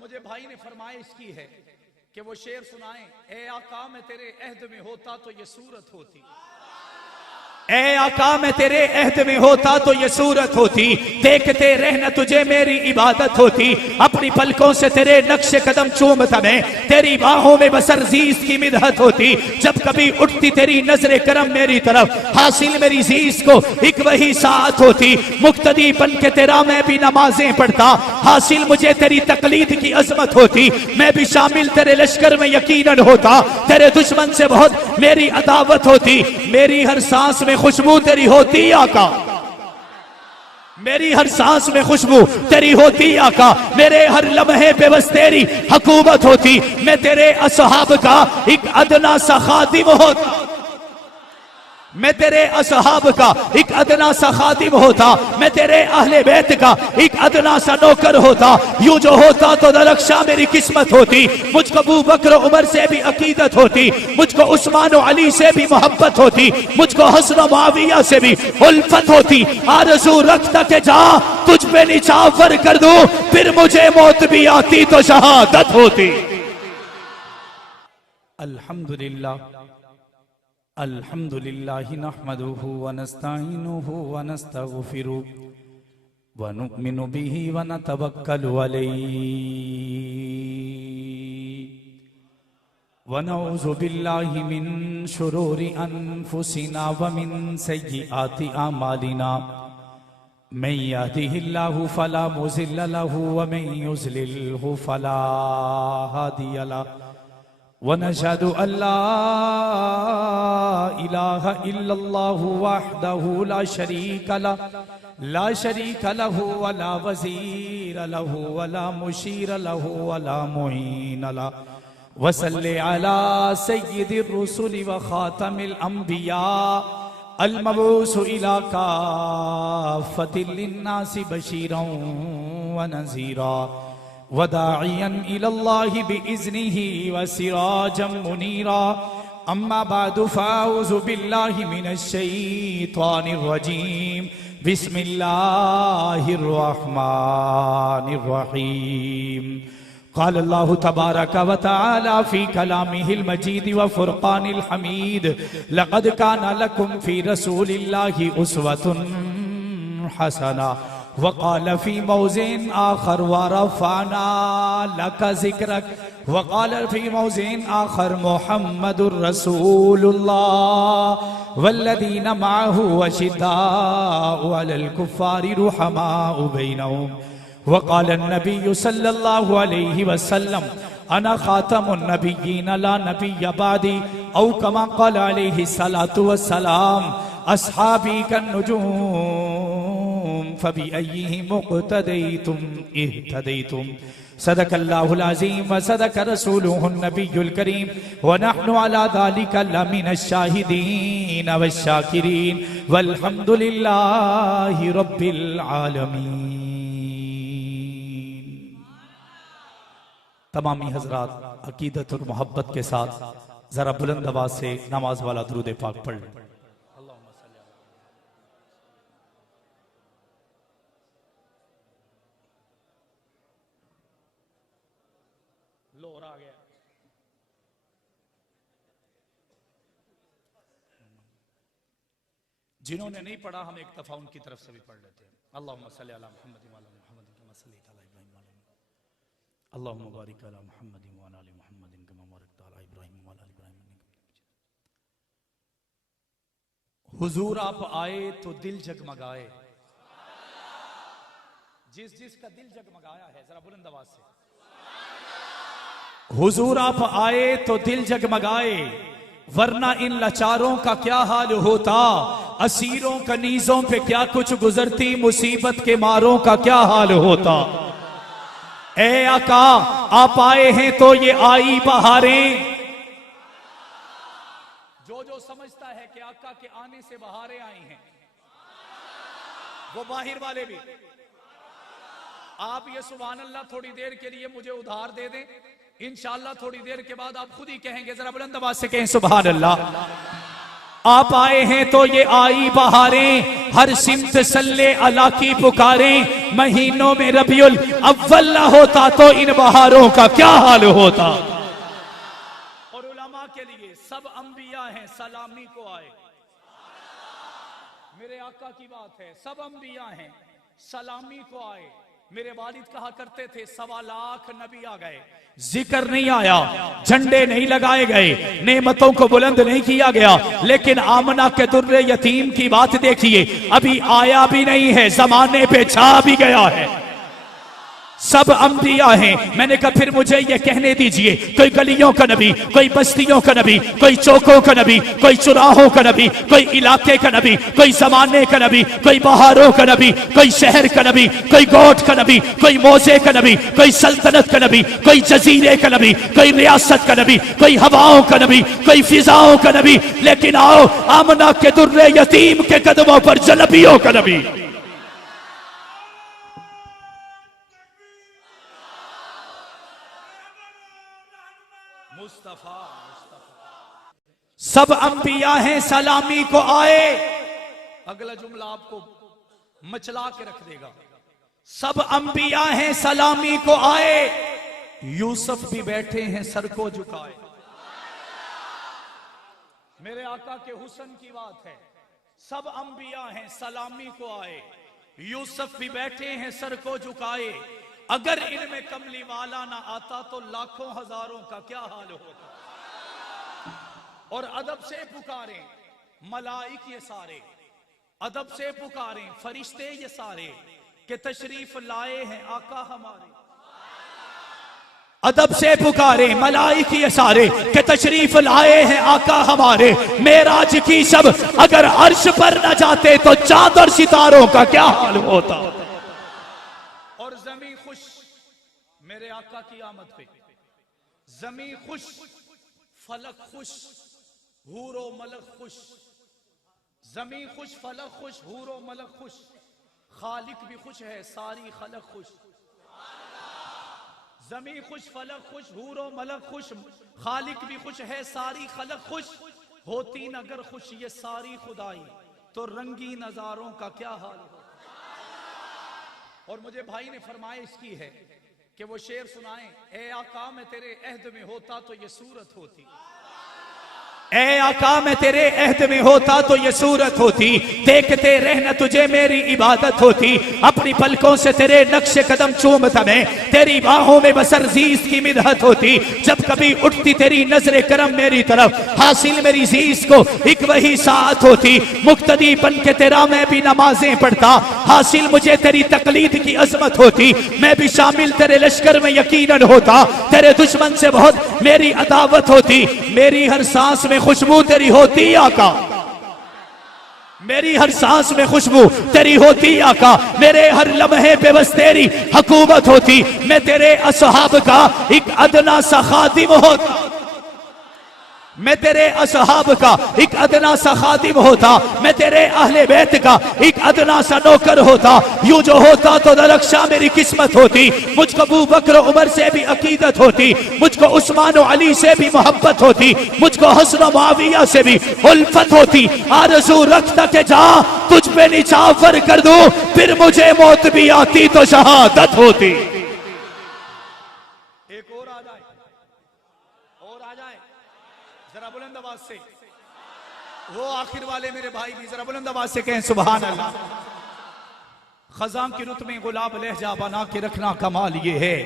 مجھے بھائی نے فرمائش کی ہے کہ وہ شعر سنائیں، اے آقا میں تیرے عہد میں ہوتا تو یہ صورت ہوتی، اے آقا میں تیرے عہد میں ہوتا تو یہ صورت ہوتی، دیکھتے رہنا تجھے میری عبادت ہوتی، اپنی پلکوں سے تیرے نقش قدم چومتا میں، تیری باہوں میں بسر زیست کی مدحت ہوتی، جب کبھی اٹھتی تیری نظر کرم میری طرف، حاصل میری زیست کو ایک وہی ساتھ ہوتی، مقتدی بن کے تیرا میں بھی نمازیں پڑھتا، حاصل مجھے تیری تقلید کی عظمت ہوتی، میں بھی شامل تیرے لشکر میں یقیناً ہوتا، تیرے دشمن سے بہت میری عداوت ہوتی، میری ہر سانس میں خوشبو تیری ہوتی آقا، میری ہر سانس میں خوشبو تیری ہوتی آقا، میرے ہر لمحے پہ بس تیری حکومت ہوتی، میں تیرے اصحاب کا ایک ادنا سا خادم ہوتا، میں تیرے اصحاب کا ایک ادنا سا خادم ہوتا، میں تیرے اہل بیت کا ایک ادنا سا نوکر ہوتا، یوں جو ہوتا تو درخشاں میری قسمت ہوتی، مجھ کو ابو بکر و عمر سے بھی عقیدت ہوتی، مجھ کو عثمان و علی سے بھی محبت ہوتی، مجھ کو حسن و معاویہ سے بھی الفت ہوتی، آرزو رکھتا کہ جا تجھ پہ نچھاور کر دوں، پھر مجھے موت بھی آتی تو شہادت ہوتی۔ الحمدللہ الحمدللہ نحمده ونستعینه ونستغفره ونؤمن به ونتوکل علیہ ونعوذ باللہ من شرور انفسنا ومن سیئات اعمالنا من یهده اللہ فلا مضل له ومن یضللہ فلا ہادی له ونشهد أن لا إله إلا الله وحده لا شريك له ولا وزير له ولا مشير له ولا معين له وصل على سيد الرسل وخاتم الأنبياء المبعوث إلى كافة للناس بشيرا ونذيرا وداعيا إلى الله بإذنه وسراجا منيرا أما بعد فأعوذ بالله من الشيطان الرجيم بسم الله الرحمن الرحيم قال الله تبارك وتعالى في كلامه المجيد وفرقان الحميد لقد كان لكم في رسول الله أسوة حسنة وقال في موضع آخر ورفعنا لك ذكرك وقال في موضع آخر محمد رسول الله والذين معه أشداء على الكفار رحماء بينهم وقال النبي صلى الله عليه وسلم أنا خاتم النبيين لا نبي بعدي أو كما قال عليه الصلاة والسلام أصحابي كالنجوم فبأيهم اقتديتم اهتديتم صدق الله العظيم وصدق رسوله النبي الكريم ونحن على ذلك لمن الشاهدين والشاكرين والحمد لله رب العالمين۔ تمامی حضرات عقیدت اور محبت کے ساتھ ذرا بلند آواز سے نماز والا درود پاک پڑھ لیں۔ جنہوں نے نہیں پڑھا ہم ایک دفعہ ان کی طرف سے بھی پڑھ لیتے ہیں۔ اللہم صلی علی محمد وعلی محمد کما صلیت علی ابراہیم وعلی اللہم بارک علی محمد وعلی محمد کما بارکت علی ابراہیم وعلی ابراہیم۔ حضور آپ آئے تو دل جگمگائے، جس جس کا دل جگمگایا ہے ذرا بلند آواز سے حضور آپ آئے تو دل جگمگائے، ورنہ ان لاچاروں کا کیا حال ہوتا، اسیروں کنیزوں پہ کیا کچھ گزرتی، مصیبت کے ماروں کا کیا حال ہوتا۔ اے آقا آپ آئے ہیں تو یہ آئی بہاریں، جو سمجھتا ہے کہ آقا کے آنے سے بہاریں آئی ہیں وہ باہر والے بھی آپ یہ سبحان اللہ تھوڑی دیر کے لیے مجھے ادھار دے دیں، انشاءاللہ تھوڑی دیر کے بعد آپ خود ہی کہیں گے، ذرا بلند آواز سے کہیں سبحان اللہ۔ آپ آئے ہیں تو یہ آئی بہاریں، ہر سمت صلی اللہ کی پکاریں، مہینوں میں ربیع الاول نہ ہوتا تو ان بہاروں کا کیا حال ہوتا۔ اور علماء کے لیے سب انبیاء ہیں، سلامی کو آئے، میرے آقا کی بات ہے، سب انبیاء ہیں، سلامی کو آئے۔ میرے والد کہا کرتے تھے 1.25 لاکھ نبی آ گئے، ذکر نہیں آیا، جھنڈے نہیں لگائے گئے، نعمتوں کو بلند نہیں کیا گیا، لیکن آمنہ کے در یتیم کی بات دیکھیے، ابھی آیا بھی نہیں ہے، زمانے پہ چھا بھی گیا ہے۔ سب انبیاء ہیں۔ میں نے کہا پھر مجھے یہ کہنے دیجئے، کوئی گلیوں کا نبی، کوئی بستیوں کا نبی، کوئی چوکوں کا نبی، کوئی چراہوں کا نبی، کوئی علاقے کا نبی، کوئی زمانے کا نبی، کوئی بہاروں کا نبی، کوئی شہر کا نبی، کوئی گوٹھ کا نبی، کوئی موزے کا نبی، کوئی سلطنت کا نبی، کوئی جزیرے کا نبی، کوئی ریاست کا نبی، کوئی ہواؤں کا نبی، کوئی فضاؤں کا نبی، لیکن آؤ آمنہ کے در یتیم کے قدموں پر جلبیوں کا نبی۔ سب انبیاء ہیں، سلامی کو آئے۔ اگلا جملہ آپ کو مچلا کے رکھ دے گا۔ سب انبیاء ہیں، سلامی کو آئے، یوسف بھی بیٹھے ہیں سر کو جھکائے۔ میرے آقا کے حسن کی بات ہے، سب انبیاء ہیں، سلامی کو آئے، یوسف بھی بیٹھے ہیں سر کو جھکائے۔ اگر ان میں کملی والا نہ آتا تو لاکھوں ہزاروں کا کیا حال ہوتا۔ اور ادب سے پکاریں ملائک یہ سارے، ادب سے پکاریں فرشتے یہ سارے، کہ تشریف لائے ہیں آقا ہمارے۔ ادب سے پکاریں ملائک یہ سارے، کہ تشریف لائے ہیں آقا ہمارے۔ معراج کی شب اگر عرش پر نہ جاتے تو چاند اور ستاروں کا کیا حال ہوتا۔ اور زمین خوش میرے آقا کی آمد پہ، زمین خوش، فلک خوش، حور و ملک خوش، زمین خوش، فلک خوش، حور و ملک خوش، خالق بھی خوش ہے ساری خلق خوش۔ زمین خوش، فلک خوش، حور و ملک خوش، خالق بھی خوش ہے ساری خلق خوش۔ ہوتی نہ اگر خوش یہ ساری خدائی تو رنگی نظاروں کا کیا حال ہو۔ اور مجھے بھائی نے فرمائش کی ہے کہ وہ شعر سنائیں، اے آقا میں تیرے عہد میں ہوتا تو یہ صورت ہوتی، اے آقا میں تیرے عہد میں ہوتا تو یہ صورت ہوتی، دیکھتے رہنا تجھے میری عبادت ہوتی، اپنی پلکوں سے تیرے نقش قدم چومتا میں، تیری باہوں میں بسر زیست کی مدحت ہوتی، جب کبھی اٹھتی تیری نظر کرم میری طرف، حاصل میری زیست کو ایک وہی ساتھ ہوتی، مقتدی بن کے تیرا میں بھی نمازیں پڑھتا، حاصل مجھے تیری تقلید کی عظمت ہوتی، میں بھی شامل تیرے لشکر میں یقیناً ہوتا، تیرے دشمن سے بہت میری عداوت ہوتی، میری ہر سانس میں خوشبو تیری ہوتی آقا، میری ہر سانس میں خوشبو تیری ہوتی آقا، میرے ہر لمحے پہ بس تیری حکومت ہوتی، میں تیرے اصحاب کا ایک ادنا سا خادم ہوتا، میں تیرے اصحاب کا ایک ادنا سا خادم ہوتا، میں تیرے اہل بیت کا ایک ادنا سا نوکر ہوتا، یوں جو ہوتا تو درخشاں میری قسمت ہوتی، مجھ کو ابو بکر و عمر سے بھی عقیدت ہوتی، مجھ کو عثمان و علی سے بھی محبت ہوتی، مجھ کو حسن و معاویہ سے بھی الفت ہوتی، آرزو رکھتا کہ جا تجھ پہ نچاور کر دوں، پھر مجھے موت بھی آتی تو شہادت ہوتی۔ ایک اور آ جائے، اور آ جائے ذرا بلند آواز سے، وہ آخر والے میرے بھائی بھی ذرا بلند آواز سے کہیں سبحان اللہ۔ خزاں کی رت میں گلاب لہجہ بنا کے رکھنا کمال یہ ہے،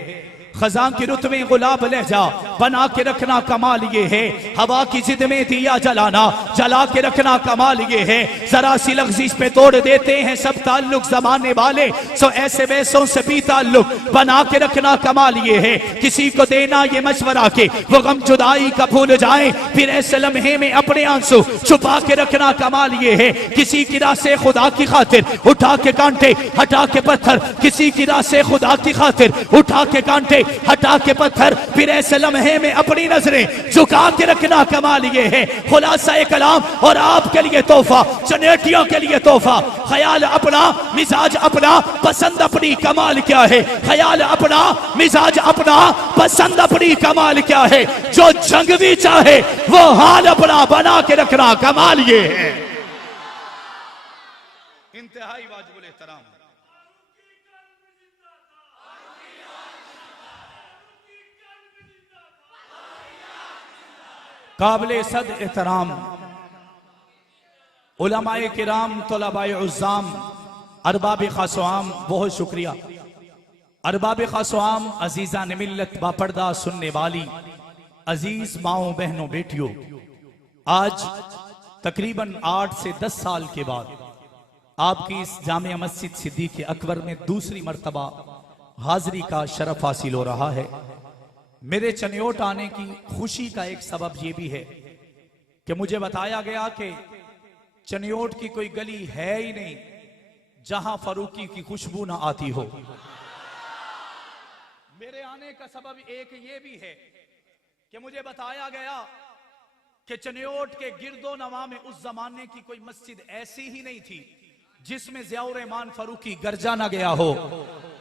خزاں کی رت میں گلاب لہجہ بنا کے رکھنا کمال یہ ہے، ہوا کی ضد میں دیا جلانا جلا کے رکھنا کمال یہ ہے، ذرا سی لغزش پہ توڑ دیتے ہیں سب تعلق زمانے والے، سو ایسے ویسوں سے بھی تعلق بنا کے رکھنا کمال یہ ہے، کسی کو دینا یہ مشورہ کہ وہ غم جدائی کا بھول جائیں، پھر ایسے لمحے میں اپنے آنسو چھپا کے رکھنا کمال یہ ہے، کسی کی راہ سے خدا کی خاطر اٹھا کے کانٹے ہٹا کے پتھر، کسی کی راہ سے خدا کی خاطر اٹھا کے کانٹے ہٹا کے پتھر، پھر ایسے لمحے چہرے میں اپنی نظریں جھکا کے رکھنا کمال یہ ہے. خلاصہ کلام اور آپ کے لیے تحفہ, چنیٹیوں کے لیے تحفہ. خیال اپنا, مزاج اپنا, پسند اپنی, کمال کیا ہے؟ خیال اپنا, مزاج اپنا, پسند اپنی, کمال کیا ہے؟ جو جنگ بھی چاہے وہ حال اپنا بنا کے رکھنا کمال یہ ہے. انتہائی واجب الاحترام. قابل صد احترام علماء کرام, طلباء عزام, ارباب خاص و عام, بہت شکریہ. ارباب خاص و عام, عزیزان ملت, باپردہ سننے والی عزیز ماؤں, بہنوں, بیٹیوں, آج تقریباً 8 سے 10 سال کے بعد آپ کی اس جامع مسجد صدیق اکبر میں دوسری مرتبہ حاضری کا شرف حاصل ہو رہا ہے. میرے چنیوٹ آنے کی خوشی کا ایک سبب یہ بھی ہے کہ مجھے بتایا گیا کہ چنیوٹ کی کوئی گلی ہے ہی نہیں جہاں فاروقی کی خوشبو نہ آتی ہو. میرے آنے کا سبب ایک یہ بھی ہے کہ مجھے بتایا گیا کہ چنیوٹ کے گرد و نواح میں اس زمانے کی کوئی مسجد ایسی ہی نہیں تھی جس میں ضیاء الرحمان فاروقی گرجا نہ گیا ہو.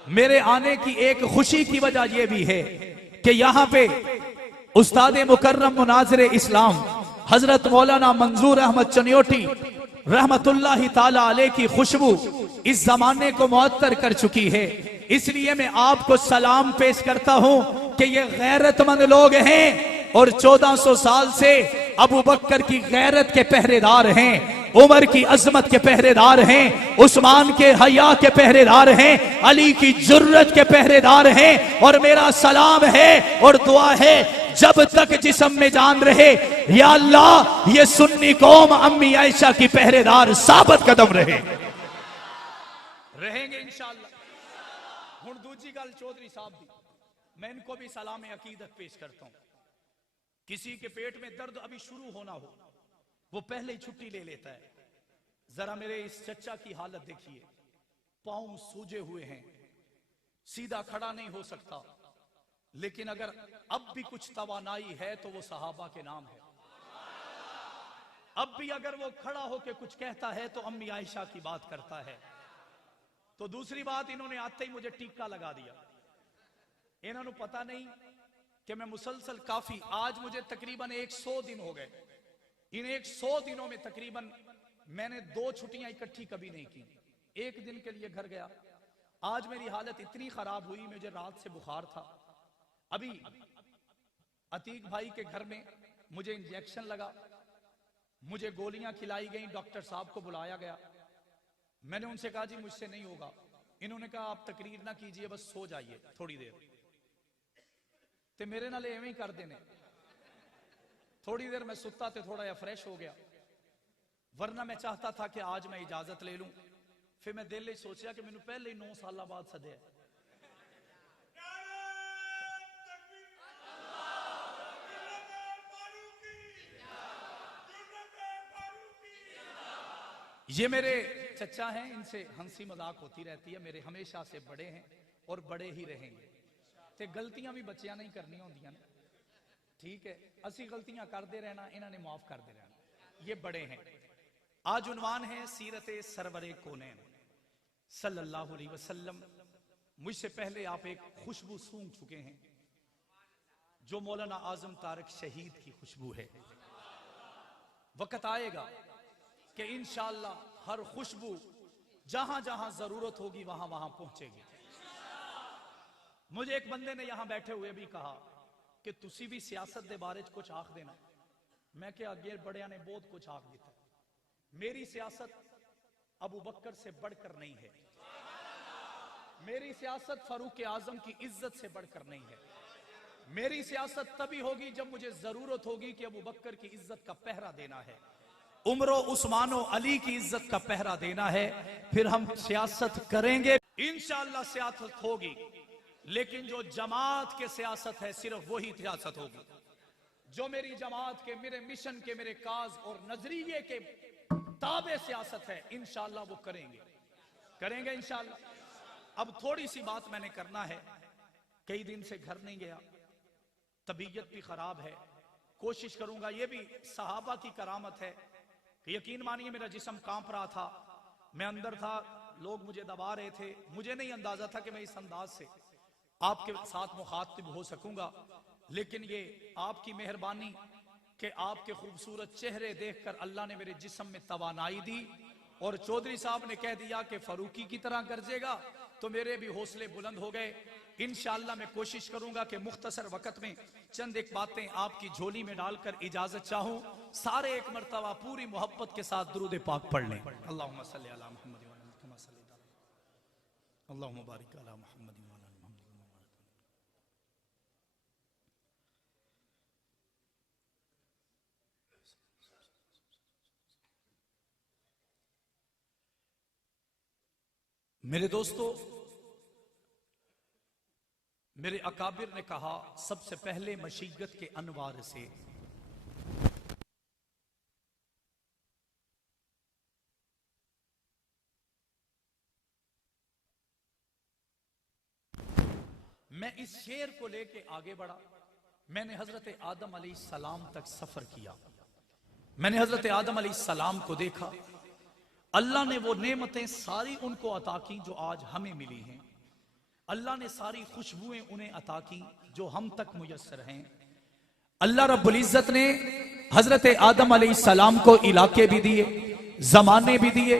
میرے آنے کی ایک خوشی کی وجہ یہ بھی ہے کہ یہاں پہ استاد مکرم مناظر اسلام حضرت مولانا منظور احمد چنیوٹی رحمت اللہ تعالی علیہ کی خوشبو اس زمانے کو معطر کر چکی ہے. اس لیے میں آپ کو سلام پیش کرتا ہوں کہ یہ غیرت مند لوگ ہیں اور 1400 سال سے ابو بکر کی غیرت کے پہرے دار ہیں, عمر کی عظمت کے پہرے دار ہیں, عثمان کے حیا کے پہرے دار ہیں, علی کی جرت کے پہرے دار ہیں. اور میرا سلام ہے اور دعا ہے جب تک جسم میں جان رہے یا اللہ یہ سنی قوم امی عائشہ کی پہرے دار ثابت قدم رہیں گے انشاءاللہ. ہن دوسری گل چودھری صاحب دی, میں ان کو بھی سلام عقیدت پیش کرتا ہوں. کسی کے پیٹ میں درد ابھی شروع ہونا ہو وہ پہلے ہی چھٹی لے لیتا ہے. ذرا میرے اس چچا کی حالت دیکھیے, پاؤں سوجے ہوئے ہیں, سیدھا کھڑا نہیں ہو سکتا, لیکن اگر اب بھی کچھ توانائی ہے تو وہ صحابہ کے نام ہے. اب بھی اگر وہ کھڑا ہو کے کچھ کہتا ہے تو امی عائشہ کی بات کرتا ہے. تو دوسری بات, انہوں نے آتے ہی مجھے ٹیکا لگا دیا. انہوں نے پتا نہیں کہ میں مسلسل کافی, آج مجھے تقریباً 100 دن ہو گئے. ان 100 دنوں میں تقریباً میں نے 2 چھٹیاں اکٹھی کبھی نہیں کی. ایک دن کے لیے گھر گیا. آج میری حالت اتنی خراب ہوئی, مجھے رات سے بخار تھا. ابھی عتیق بھائی کے گھر میں مجھے انجیکشن لگا, مجھے گولیاں کھلائی گئیں, ڈاکٹر صاحب کو بلایا گیا. میں نے ان سے کہا جی مجھ سے نہیں ہوگا. انہوں نے کہا آپ تقریر نہ کیجئے, بس سو جائیے تھوڑی دیر. تے میرے نال ایویں ہی کر دینے. تھوڑی دیر میں ستا تے تھوڑا یا فریش ہو گیا, ورنہ میں چاہتا تھا کہ آج میں اجازت لے لوں. پھر میں دل ہی سوچیا کہ مینوں پہلے ہی 9 سال بعد سدیا. یہ میرے چچا ہیں, ان سے ہنسی مذاق ہوتی رہتی ہے. میرے ہمیشہ سے بڑے ہیں اور بڑے ہی رہیں گے. تے غلطیاں بھی بچیاں نہیں کرنی ہوندیاں نے, ٹھیک ہے. اسی غلطیاں کردے رہنا, انہوں نے معاف کردے رہنا. یہ بڑے ہیں. آج عنوان ہے سیرت سرور کونین صلی اللہ علیہ وسلم. مجھ سے پہلے آپ ایک خوشبو سونگھ چکے ہیں جو مولانا اعظم طارق شہید کی خوشبو ہے. وقت آئے گا کہ انشاءاللہ ہر خوشبو جہاں جہاں ضرورت ہوگی وہاں وہاں پہنچے گی. مجھے ایک بندے نے یہاں بیٹھے ہوئے بھی کہا کہ تسی بھی سیاست دے بارے کچھ آخ دینا. میں کہ اگے بڑیاں نے بہت کچھ آخ دیتا. میری سیاست ابو بکر سے بڑھ کر نہیں ہے. میری سیاست فاروق اعظم کی عزت سے بڑھ کر نہیں ہے. میری سیاست تبھی ہوگی جب مجھے ضرورت ہوگی کہ ابو بکر کی عزت کا پہرا دینا ہے, عمر و عثمان و علی کی عزت کا پہرا دینا ہے. پھر ہم سیاست کریں گے, انشاءاللہ سیاست ہوگی. لیکن جو جماعت کے سیاست ہے صرف وہی سیاست ہوگی. جو میری جماعت کے, میرے مشن کے, میرے کاز اور نظریے کے تابع سیاست ہے, انشاءاللہ وہ کریں گے انشاءاللہ. اب تھوڑی سی بات میں نے کرنا ہے. کئی دن سے گھر نہیں گیا, طبیعت بھی خراب ہے، کوشش کروں گا. یہ بھی صحابہ کی کرامت ہے کہ یقین مانیے میرا جسم کانپ رہا تھا، میں اندر تھا، لوگ مجھے دبا رہے تھے، مجھے نہیں اندازہ تھا کہ میں اس انداز سے آپ کے ساتھ مخاطب ہو سکوں گا. لیکن یہ آپ کی مہربانی کہ آپ کے خوبصورت چہرے دیکھ کر اللہ نے میرے جسم میں توانائی دی، اور چودھری صاحب نے کہہ دیا کہ فاروقی کی طرح گرجے گا، تو میرے بھی حوصلے بلند ہو گئے. انشاءاللہ میں کوشش کروں گا کہ مختصر وقت میں چند ایک باتیں آپ کی جھولی میں ڈال کر اجازت چاہوں. سارے ایک مرتبہ پوری محبت کے ساتھ درود پاک پڑھ لیں. اللہم صلی علی محمد وعلی آل کما صلیت علی اللہم بارک علی محمد وعلی آل محمد. میرے دوستو، میرے اکابر نے کہا سب سے پہلے مشیت کے انوار سے میں اس شعر کو لے کے آگے بڑھا. میں نے حضرت آدم علیہ السلام تک سفر کیا، میں نے حضرت آدم علیہ السلام کو دیکھا. اللہ نے وہ نعمتیں ساری ان کو عطا کی جو آج ہمیں ملی ہیں. اللہ نے ساری خوشبوئیں انہیں عطا کی جو ہم تک میسر ہیں. اللہ رب العزت نے حضرت آدم علیہ السلام کو علاقے بھی دیے، زمانے بھی دیے،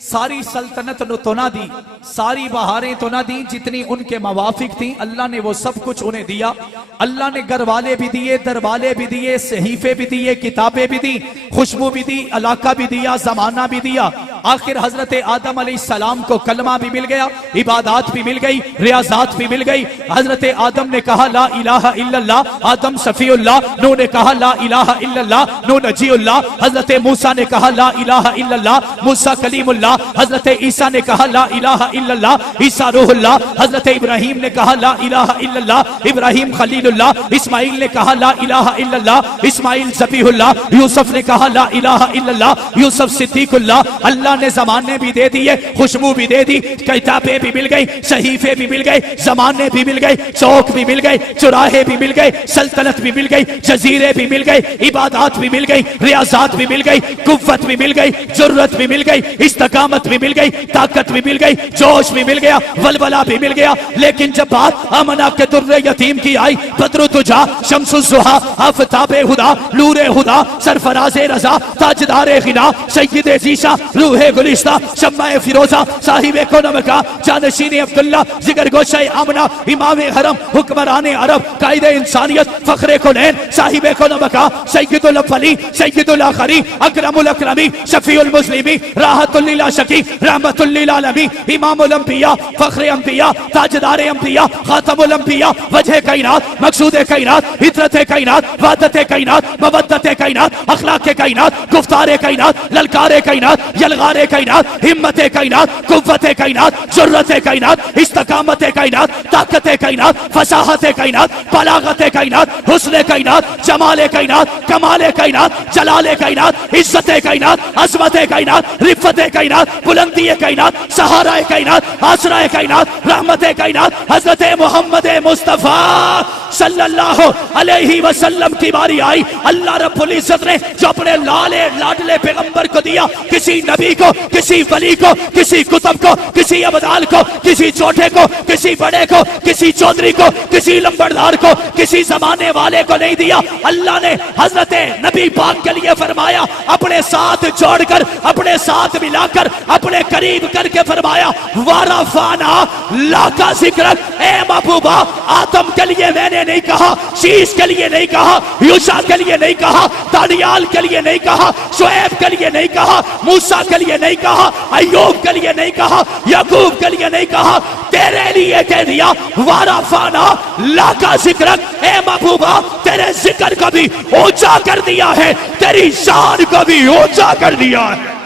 ساری سلطنت تو نہ دی، ساری بہاریں تو نہ دی جتنی ان کے موافق تھیں، اللہ نے وہ سب کچھ انہیں دیا. اللہ نے گھر والے بھی دیے، در والے بھی دیے، صحیفے بھی دیے، کتابیں بھی دی، خوشبو بھی دی، علاقہ بھی دیا، زمانہ بھی دیا. آخر حضرت آدم علیہ السلام کو کلمہ بھی مل گیا، عبادات بھی مل گئی، ریاضات بھی مل گئی. حضرت آدم نے کہا لا الہ الا اللہ، آدم صفی اللہ. نوح نے کہا لا الہ الا اللہ، نوح نجی اللہ. حضرت موسیٰ نے کہا لا الہ الا اللہ، موسیٰ کلیم اللہ. حضرت عیسیٰ نے کہا لا الہ الا اللہ، عیسیٰ روح اللہ. حضرت ابراہیم نے کہا لا الہ الا اللہ، ابراہیم خلیل اللہ. اسماعیل نے کہا لا الہ الا اللہ، اسماعیل ذبیح اللہ. یوسف نے کہا لا الہ الا اللہ، یوسف صدیق اللہ. اللہ نے زمانے بھی دے دیے، خوشبو بھی دے دی، کتابیں بھی مل گئی، صحیفے بھی مل گئے، زمانے بھی مل گئے، چوک بھی مل گئے، چراہے بھی مل گئے، سلطنت بھی مل گئی، جزیرے بھی مل گئے، عبادات بھی مل گئی، ریاضات بھی مل گئی، قوت بھی مل گئی، جرت بھی مل گئی، استقامت بھی مل گئی، طاقت بھی مل گئی، جوش بھی مل گیا، ولولہ بھی مل گیا. لیکن جب بات آمنہ کے در یتیم کی آئی، بدر تجا، شمس الضحیٰ، آفتاب خدا، نور خدا، سرفراز رضا، تاجدار غنا، سید ذیشا، روح گلستہ، شمع فیروزہ، صاحب کنم کا، جانشین عبداللہ، ذکر گوشہ آمنہ، امام حرم، حکمران عرب، قائد انسانیت، فخر کلین، صاحب کنم کا، سید الاولی، سید الاخری، اکرم الاکرمی، شفیع المسلمی، راحت للعاشقی، رحمت للعالمین، امام الانبیاء، فخر انبیاء، تاجدار انبیاء، خاتم الانبیاء، وجہ کائنات، مقصود کائنات، حضرت کائنات، وحدت کائنات، مودت کائنات، اخلاق کائنات، گفتار کائنات، للکار کائنات، یلغار کائنات، ہمت کائنات، قوت کائنات، جرت کائنات، استقامت کائنات، طاقت کائنات، فصاحت کائنات، بلاغت کائنات، حسن کائنات، جمال کائنات، کمال کائنات، جلال کائنات، عزت کائنات، عظمت کائنات، رفت کائنات، بلندی کائنات، سہارا کائنات، آسرا کائنات، رحمت کائنات، حضرت محمد مصطفیٰ صلی اللہ علیہ وسلم کی باری آئی. اللہ رب العزت نے جو اپنے لاڈلے پیغمبر کو دیا، کسی نبی کو، کسی ولی کو، کسی کتب کو، کسی ابدال کو، کسی چھوٹے کو، کسی بڑے کو، کسی چودھری کو، کسی لمبردار کو، کسی زمانے والے کو نہیں دیا. اللہ نے حضرت نبی پاک کے لیے فرمایا، اپنے ساتھ جوڑ کر، اپنے ساتھ ملا کر، اپنے قریب کر کے فرمایا وَرَفَعْنَا لَكَ ذِكْرَكَ. اے محبوبہ، آدم کے لیے میں نے نہیں کہا، شیش کے لیے نہیں کہا، یوشع کے لیے نہیں کہا، دانیال کے لیے نہیں کہا، شعیب کے لیے نہیں کہا، موسیٰ کے لیے نہیں کہا، ایوب کے لیے نہیں کہا، یعقوب کے لیے نہیں کہا، تیرے لیے کہہ دیا وَرَفَعْنَا لَكَ ذِكْرَكَ. اے محبوبہ، تیرے ذکر کو بھی اونچا کر دیا ہے، تیری شان کو بھی اونچا کر دیا ہے.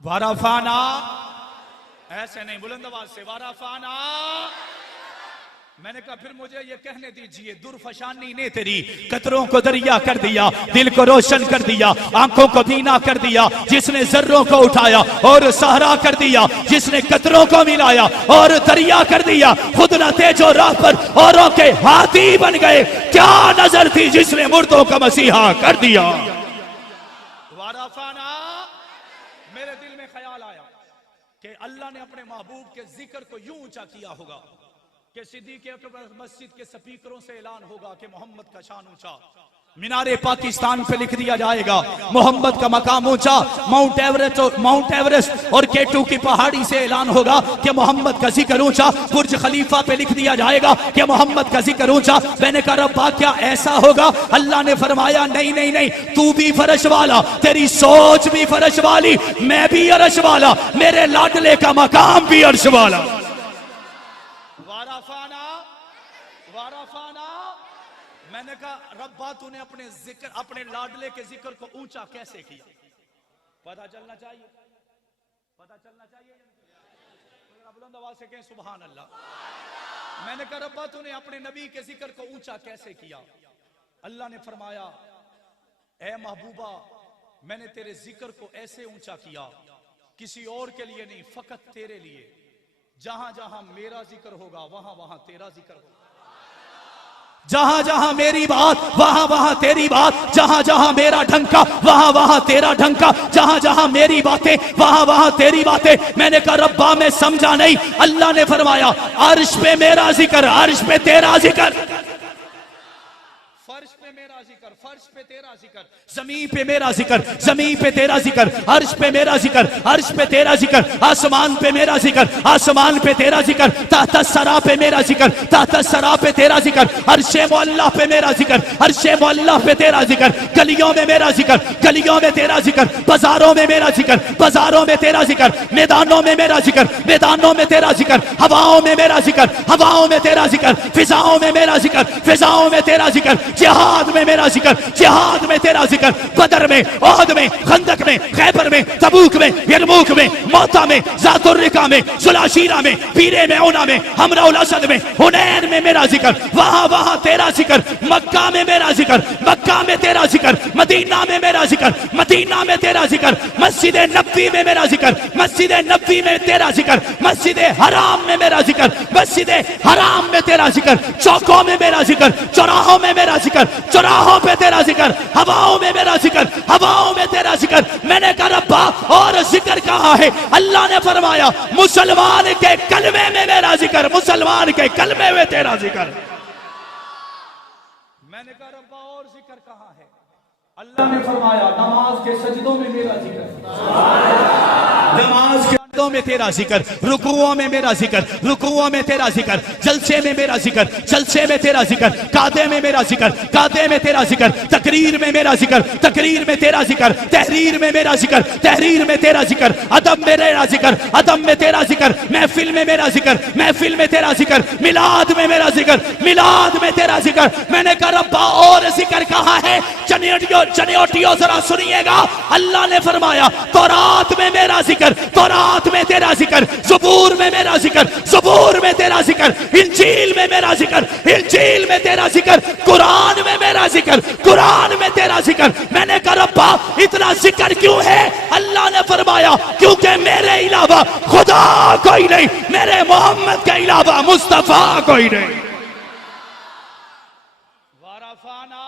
وَرَفَعْنَا، ایسے نہیں، بلند آواز سے وَرَفَعْنَا. میں نے کہا پھر مجھے یہ کہنے دیجئے، درفشانی نے تیری قطروں کو دریا کر دیا، دل کو روشن کر دیا، آنکھوں کو بینا کر دیا، جس نے ذروں کو اٹھایا اور صحرا کر دیا، جس نے قطروں کو ملایا اور دریا کر دیا، خود نہ تھے جو راہ پر اوروں کے ہاتھی بن گئے، کیا نظر تھی جس نے مردوں کا مسیحا کر دیا۔ وارفانا، میرے دل میں خیال آیا کہ اللہ نے اپنے محبوب کے ذکر کو یوں اونچا کیا ہوگا کہ صدیق اکبر مسجد کے سپیکروں سے اعلان ہوگا کہ محمد کا شان اونچا، مینار پاکستان پہ لکھ دیا جائے گا محمد کا مقام اونچا، ماؤنٹ ایورسٹ اور K2 کی پہاڑی سے اعلان ہوگا کہ محمد کا ذکر اونچا، برج خلیفہ پہ لکھ دیا جائے گا کہ محمد کا ذکر اونچا۔ میں نے کہا ربا کیا ایسا ہوگا؟ اللہ نے فرمایا نہیں نہیں نہیں، تو بھی فرش والا، تیری سوچ بھی فرش والی، میں بھی عرش والا، میرے لاڈلے کا مقام بھی عرش والا۔ وارفانا، میں نے کہا ربا تو نے اپنے ذکر، اپنے لاڈلے کے ذکر کو اونچا کیسے کیا؟ پتہ چلنا چاہیے، پتہ چلنا چاہیے، بلند آواز سے کہیں سبحان اللہ۔ میں نے کہا ربا تو نے اپنے نبی کے ذکر کو اونچا کیسے کیا؟ اللہ نے فرمایا اے محبوبہ میں نے تیرے ذکر کو ایسے اونچا کیا، کسی اور کے لیے نہیں، فقط تیرے لیے۔ جہاں جہاں میرا ذکر ہوگا وہاں وہاں تیرا ذکر ہوگا، جہاں جہاں میری بات وہاں وہاں تیری بات، جہاں جہاں میرا ڈھنکا وہاں وہاں تیرا ڈھنکا، جہاں جہاں میری باتیں وہاں وہاں تیری باتیں۔ میں نے کہا ربا میں سمجھا نہیں۔ اللہ نے فرمایا عرش پہ میرا ذکر، عرش پہ تیرا ذکر، فرش پہ میرا ذکر، فرش پہ تیرا ذکر، زمین پہ میرا ذکر، زمین پہ تیرا ذکر، عرش پہ میرا ذکر، عرش پہ تیرا ذکر، آسمان پہ میرا ذکر، آسمان پہ تیرا ذکر، تحت الثری پہ میرا ذکر، تحت الثری پہ تیرا ذکر، عرش معلی پہ میرا ذکر، عرش معلی پہ تیرا ذکر، گلیوں میں میرا ذکر، گلیوں میں تیرا ذکر، بازاروں میں میرا ذکر، بازاروں میں تیرا ذکر، میدانوں میں میرا ذکر، میدانوں میں تیرا ذکر، ہواؤں میں میرا ذکر، ہواؤں میں تیرا ذکر، فضاؤں میں میرا ذکر، فضاؤں میں تیرا ذکر، جہاد میں میرا ذکر، جہاد میں تیرا ذکر، بدر میں، احد میں، خندق میں، خیبر میں، تبوک میں، یرموک میں، موتا میں، ذات الرقا میں، سلاشیرہ میں، پیرے میں اونا میں، حمراء الاسد میں، حنین میں میرا ذکر، وہاں وہاں تیرا ذکر، مکہ میں میرا ذکر، مکہ میں تیرا ذکر، مدینہ میں میرا ذکر، مدینہ میں تیرا ذکر، مسجد نبوی میں میرا ذکر، مسجد نبوی میں تیرا ذکر، مسجد حرام میں میرا ذکر، مسجد حرام میں تیرا ذکر، چوکوں میں میرا ذکر، چوراہوں میں میرا ذکر، چوراہوں پہ تیرا ذکر، ہواؤں میں میرا ذکر، ہواؤں میں تیرا ذکر۔ میں نے کہا ربا اور ذکر کہاں ہے؟ اللہ نے فرمایا مسلمان کے کلمے میں میرا ذکر، مسلمان کے کلمے میں تیرا ذکر۔ میں نے کہا ربا اور ذکر کہاں ہے؟ اللہ نے فرمایا نماز کے سجدوں میں میرا ذکر، نماز کے سجدوں میں تیرا ذکر، رکوعوں میں میرا ذکر، رکوعوں میں تیرا ذکر، جلسے میں میرا ذکر، جلسے میں تیرا ذکر، قعدے میں میرا ذکر، قعدے میں تیرا ذکر، تقریر میں میرا ذکر، تقریر میں تیرا ذکر، تحریر میں میرا ذکر، تحریر میں تیرا ذکر، ادب میں میرا ذکر، ادب میں تیرا ذکر، محفل میں میرا ذکر، محفل میں تیرا ذکر، میلاد میں میرا ذکر، میلاد میں تیرا ذکر۔ میں نے کہا ربا اور ذکر کہاں ہے؟ چنیوٹیوں ذرا سنیے گا، اللہ نے فرمایا تورات میں میرا ذکر، تورات میں تیرا ذکر، زبور میں میرا ذکر، زبور میں تیرا ذکر، انجیل میں میرا ذکر، انجیل میں تیرا ذکر، قرآن میں میرا ذکر، قرآن میں تیرا ذکر۔ میں نے کہا ربا اتنا ذکر کیوں ہے؟ اللہ نے فرمایا کیونکہ میرے علاوہ خدا کوئی نہیں، میرے محمد کے علاوہ مصطفیٰ کوئی نہیں۔ وارفانا،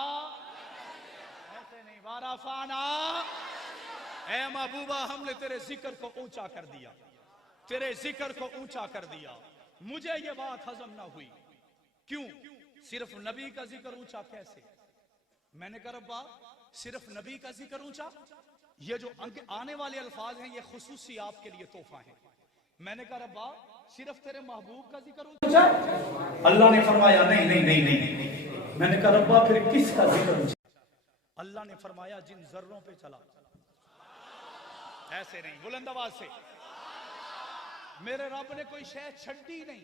ایسے نہیں، وارفانا، اے محبوبہ ہم نے تیرے ذکر کو اونچا کر دیا، تیرے ذکر کو اونچا کر دیا۔ مجھے یہ بات ہضم نہ ہوئی، کیوں صرف نبی کا ذکر اونچا کیسے؟ میں نے کہا ربا صرف نبی کا ذکر اونچا، یہ جو آنے والے الفاظ ہیں یہ خصوصی آپ کے لیے تحفہ ہیں۔ میں نے کہا ربا صرف تیرے محبوب کا ذکر اونچا؟ اللہ نے فرمایا نہیں نہیں نہیں نہیں۔ میں نے کہا ربا پھر کس کا ذکر اونچا؟ اللہ نے فرمایا جن ذروں پہ چلا، ایسے نہیں، بلند آواز سے، میرے رب نے کوئی شے چھڈی نہیں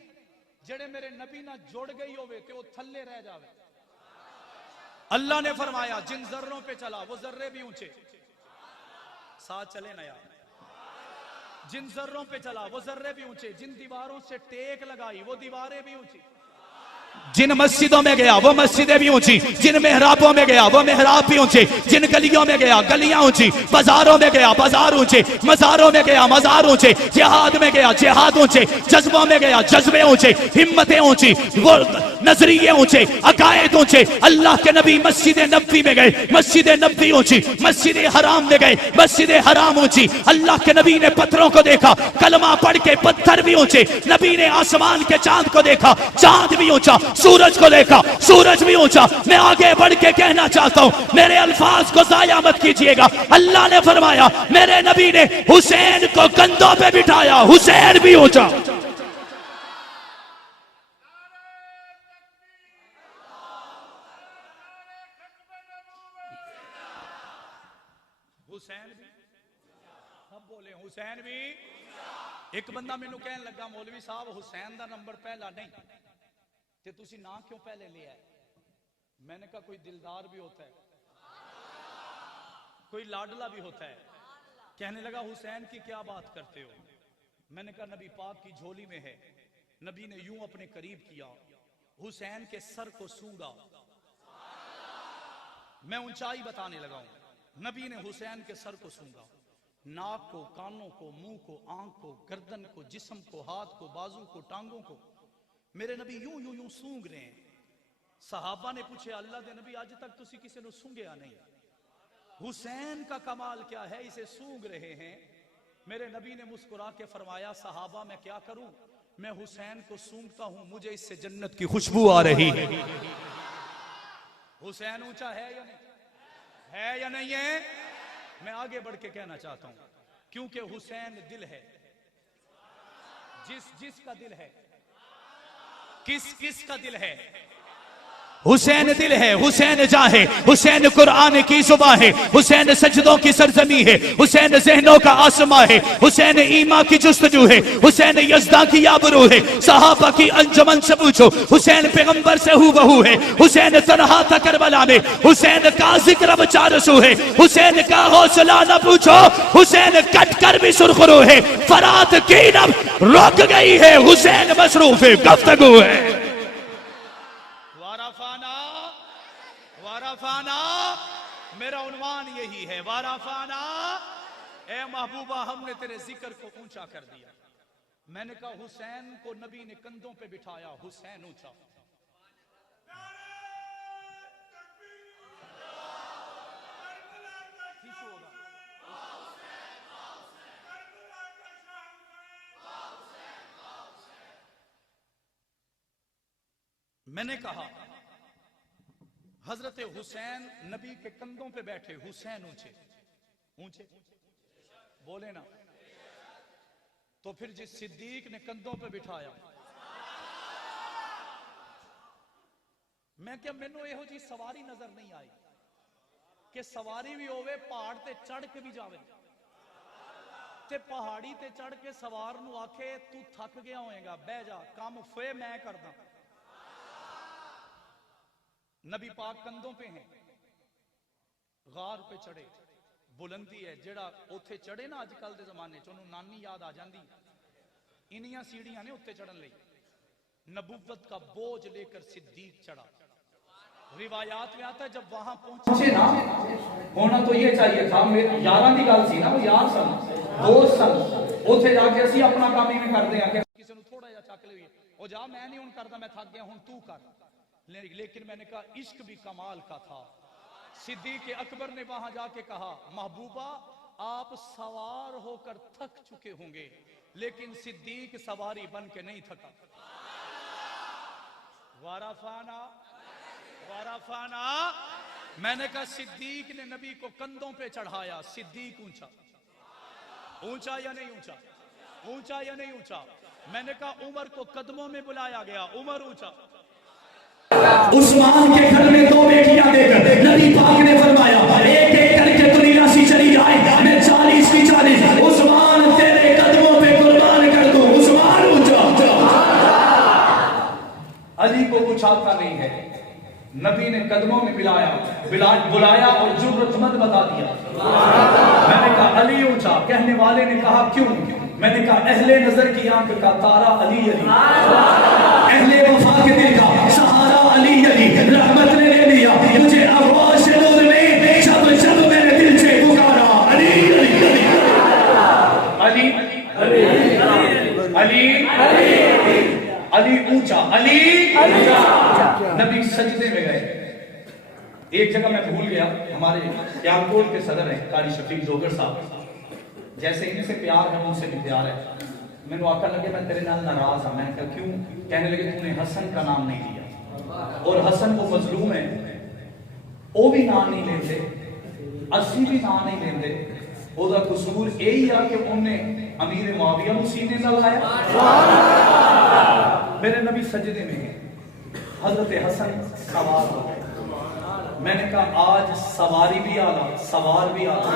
جڑے میرے نبی نہ جوڑ گئی ہوئے کہ وہ تھلے رہ جاوے۔ اللہ نے فرمایا جن ذروں پہ چلا وہ ذرے بھی اونچے، ساتھ چلے نا یار، جن ذروں پہ چلا وہ ذرے بھی اونچے، جن دیواروں سے ٹیک لگائی وہ دیواریں بھی اونچی۔ جن مسجدوں میں گیا وہ مسجدیں بھی اونچی، جن محرابوں میں گیا وہ محراب بھی اونچے، جن گلیوں میں گیا گلیاں اونچی، بازاروں میں گیا بازار اونچے، مزاروں میں گیا مزار اونچے، جہاد میں گیا جہاد اونچے، جذبوں میں گیا جذبے اونچے، ہمتیں اونچی، وہ نظریے اونچے، عقائد اونچے۔ اللہ کے نبی مسجد نبوی میں گئے، مسجد نبوی اونچی، مسجد حرام میں گئے، مسجد حرام اونچی۔ اللہ کے نبی نے پتھروں کو دیکھا، کلمہ پڑھ کے پتھر بھی اونچے۔ نبی نے آسمان کے چاند کو دیکھا، چاند بھی اونچا، سورج کو دیکھا، سورج بھی اونچا۔ میں آگے بڑھ کے کہنا چاہتا ہوں، میرے الفاظ کو ضائع مت کیجئے گا۔ اللہ نے فرمایا، میرے نبی نے حسین کو کندھوں پہ بٹھایا، حسین بھی اونچا۔ حسین بھی، سب بولے حسین بھی۔ ایک بندہ مینوں کہنے لگا، مولوی صاحب حسین دا نمبر پہلا نہیں تے تسی نا کیوں پہلے لیا ہے؟ میں نے کہا کوئی دلدار بھی ہوتا ہے، کوئی لاڈلا بھی ہوتا ہے۔ کہنے لگا حسین کی کیا بات کرتے ہو؟ میں نے کہا نبی پاک کی جھولی میں ہے۔ نبی نے یوں اپنے قریب کیا، حسین کے سر کو سونگا۔ میں اونچائی بتانے لگا ہوں۔ نبی نے حسین کے سر کو سونگا، ناک کو، کانوں کو، منہ کو، آنکھ کو، گردن کو، جسم کو، ہاتھ کو، بازو کو، ٹانگوں کو۔ میرے نبی یوں یوں یوں سونگ رہے ہیں۔ صحابہ نے پوچھے اللہ دے نبی آج تک تسی کسی نے سونگیا نہیں، حسین کا کمال کیا ہے اسے سونگ رہے ہیں؟ میرے نبی نے مسکرا کے فرمایا صحابہ میں کیا کروں، میں حسین کو سونگتا ہوں، مجھے اس سے جنت کی خوشبو آ رہی ہے۔ حسین اونچا ہے یا نہیں ہے یا نہیں ہے؟ میں آگے بڑھ کے کہنا چاہتا ہوں، کیونکہ حسین دل ہے، جس کا دل ہے، کس کا دل ہے؟ حسین دل ہے، حسین جاں ہے، حسین قرآن کی زبان ہے، حسین سجدوں کی سرزمین ہے، حسین ذہنوں کا آسماں ہے، حسین ایمان کی جستجو ہے، حسین یزداں کی آبرو ہے۔ صحابہ کی انجمن سے پوچھو، حسین پیغمبر سے ہو بہو ہے، حسین تنہا تھا کربلا میں، حسین کا ذکر اب 400 ہے، حسین کا حوصلہ نہ پوچھو، حسین کٹ کر بھی سرخرو ہے، فرات کی نب رک گئی ہے، حسین مصروف گفتگو ہے۔ وارفانا، میرا عنوان یہی ہے، وارفانا، اے محبوبہ ہم نے تیرے ذکر کو اونچا کر دیا۔ میں نے کہا حسین کو نبی نے کندھوں پہ بٹھایا، حسین اونچا۔ میں نے کہا حضرت حسین نبی کے کندھوں پہ بیٹھے، حسین اونچے اونچے بولے نا۔ تو پھر جس صدیق نے کندھوں پہ بٹھایا، میں کیا مینوں یہو جی سواری نظر نہیں آئی کہ سواری بھی ہوئے پہاڑ تے چڑھ کے بھی جاوے تے پہاڑی تے چڑھ کے سوار نو آکھے تو تھک گیا ہوئے گا بہ جا، کام فے میں کردا۔ نبی پاک کندھوں پہ ہیں، غار پہ چڑھے، بلندی ہے، جڑا اوتھے چڑھے نا اج کل دے زمانے چ انہوں نانی یاد آ جاندی، انہیاں سیڑھیاں نے اوتھے چڑھن لئی۔ نبوت کا بوجھ لے کر صدیق چڑھا۔ روایات میں آتا ہے جب وہاں پہنچے نا، ہونا تو یہ چاہیے تھا، میرے یاراں دی گل سی نا، وہ یار سن، دوست سن، اوتھے جا کے اسی اپنا کام ہی کردے ہیں کہ کسی نوں تھوڑا جا چک لئیے، او جا میں نہیں ہن کردا، میں تھک گیا ہن تو کر۔ لیکن میں نے کہا عشق بھی کمال کا تھا۔ صدیق اکبر نے وہاں جا کے کہا محبوبہ آپ سوار ہو کر تھک چکے ہوں گے، لیکن صدیق سواری بن کے نہیں تھکا۔ وارفانا، وارفانا، میں نے کہا صدیق نے نبی کو کندھوں پہ چڑھایا، صدیق اونچا، اونچا یا نہیں اونچا، اونچا یا نہیں اونچا۔ میں نے کہا عمر کو قدموں میں بلایا گیا، عمر اونچا۔ عثمان کے گھر میں 2 بیٹیاں دے کر نبی پاک نے فرمایا ایک ایک کر کے دنیا سی چلی جائے، میں 40 کی 40 عثمان تیرے قدموں پہ قربان کر دوں، عثمان اونچا۔ علی کو کچھ آتا نہیں ہے، نبی نے قدموں میں بلایا اور جرت مند بتا دیا۔ میں نے کہا علی اونچا، کہنے والے نے کہا کیوں؟ میں نے کہا اہل نظر کی آنکھ کا تارا علی علی۔ اہل وفا کے دل کا سہارا علی علی رحمت نے لے لیا مجھے آواز نور میں جب جب میں نے دل سے پکارا علی علی علی علی علی علی اونچا علی نبی سجدے میں گئے. ایک جگہ میں بھول گیا, ہمارے یاکوٹ کے صدر ہیں قاری شفیق جوگر صاحب, جیسے ان سے پیار ہے ان سے بھی پیار ہے. میں نے آقا لگے میں تیرے نال ناراض ہوں. میں نے کہا کیوں؟ کہنے لگے تو نے حسن کا نام نہیں لیا, اور حسن وہ مظلوم ہے, وہ بھی نام نہیں لیتے, اسی بھی نام نہیں لیتے. وہ دا قصور یہی ہے کہ انہوں نے امیر معاویہ کو سینے نہ لایا. میرے نبی سجدے میں ہیں, حضرت حسن سوار ہو گئے. میں نے کہا آج سواری بھی آلہ سوار بھی آلہ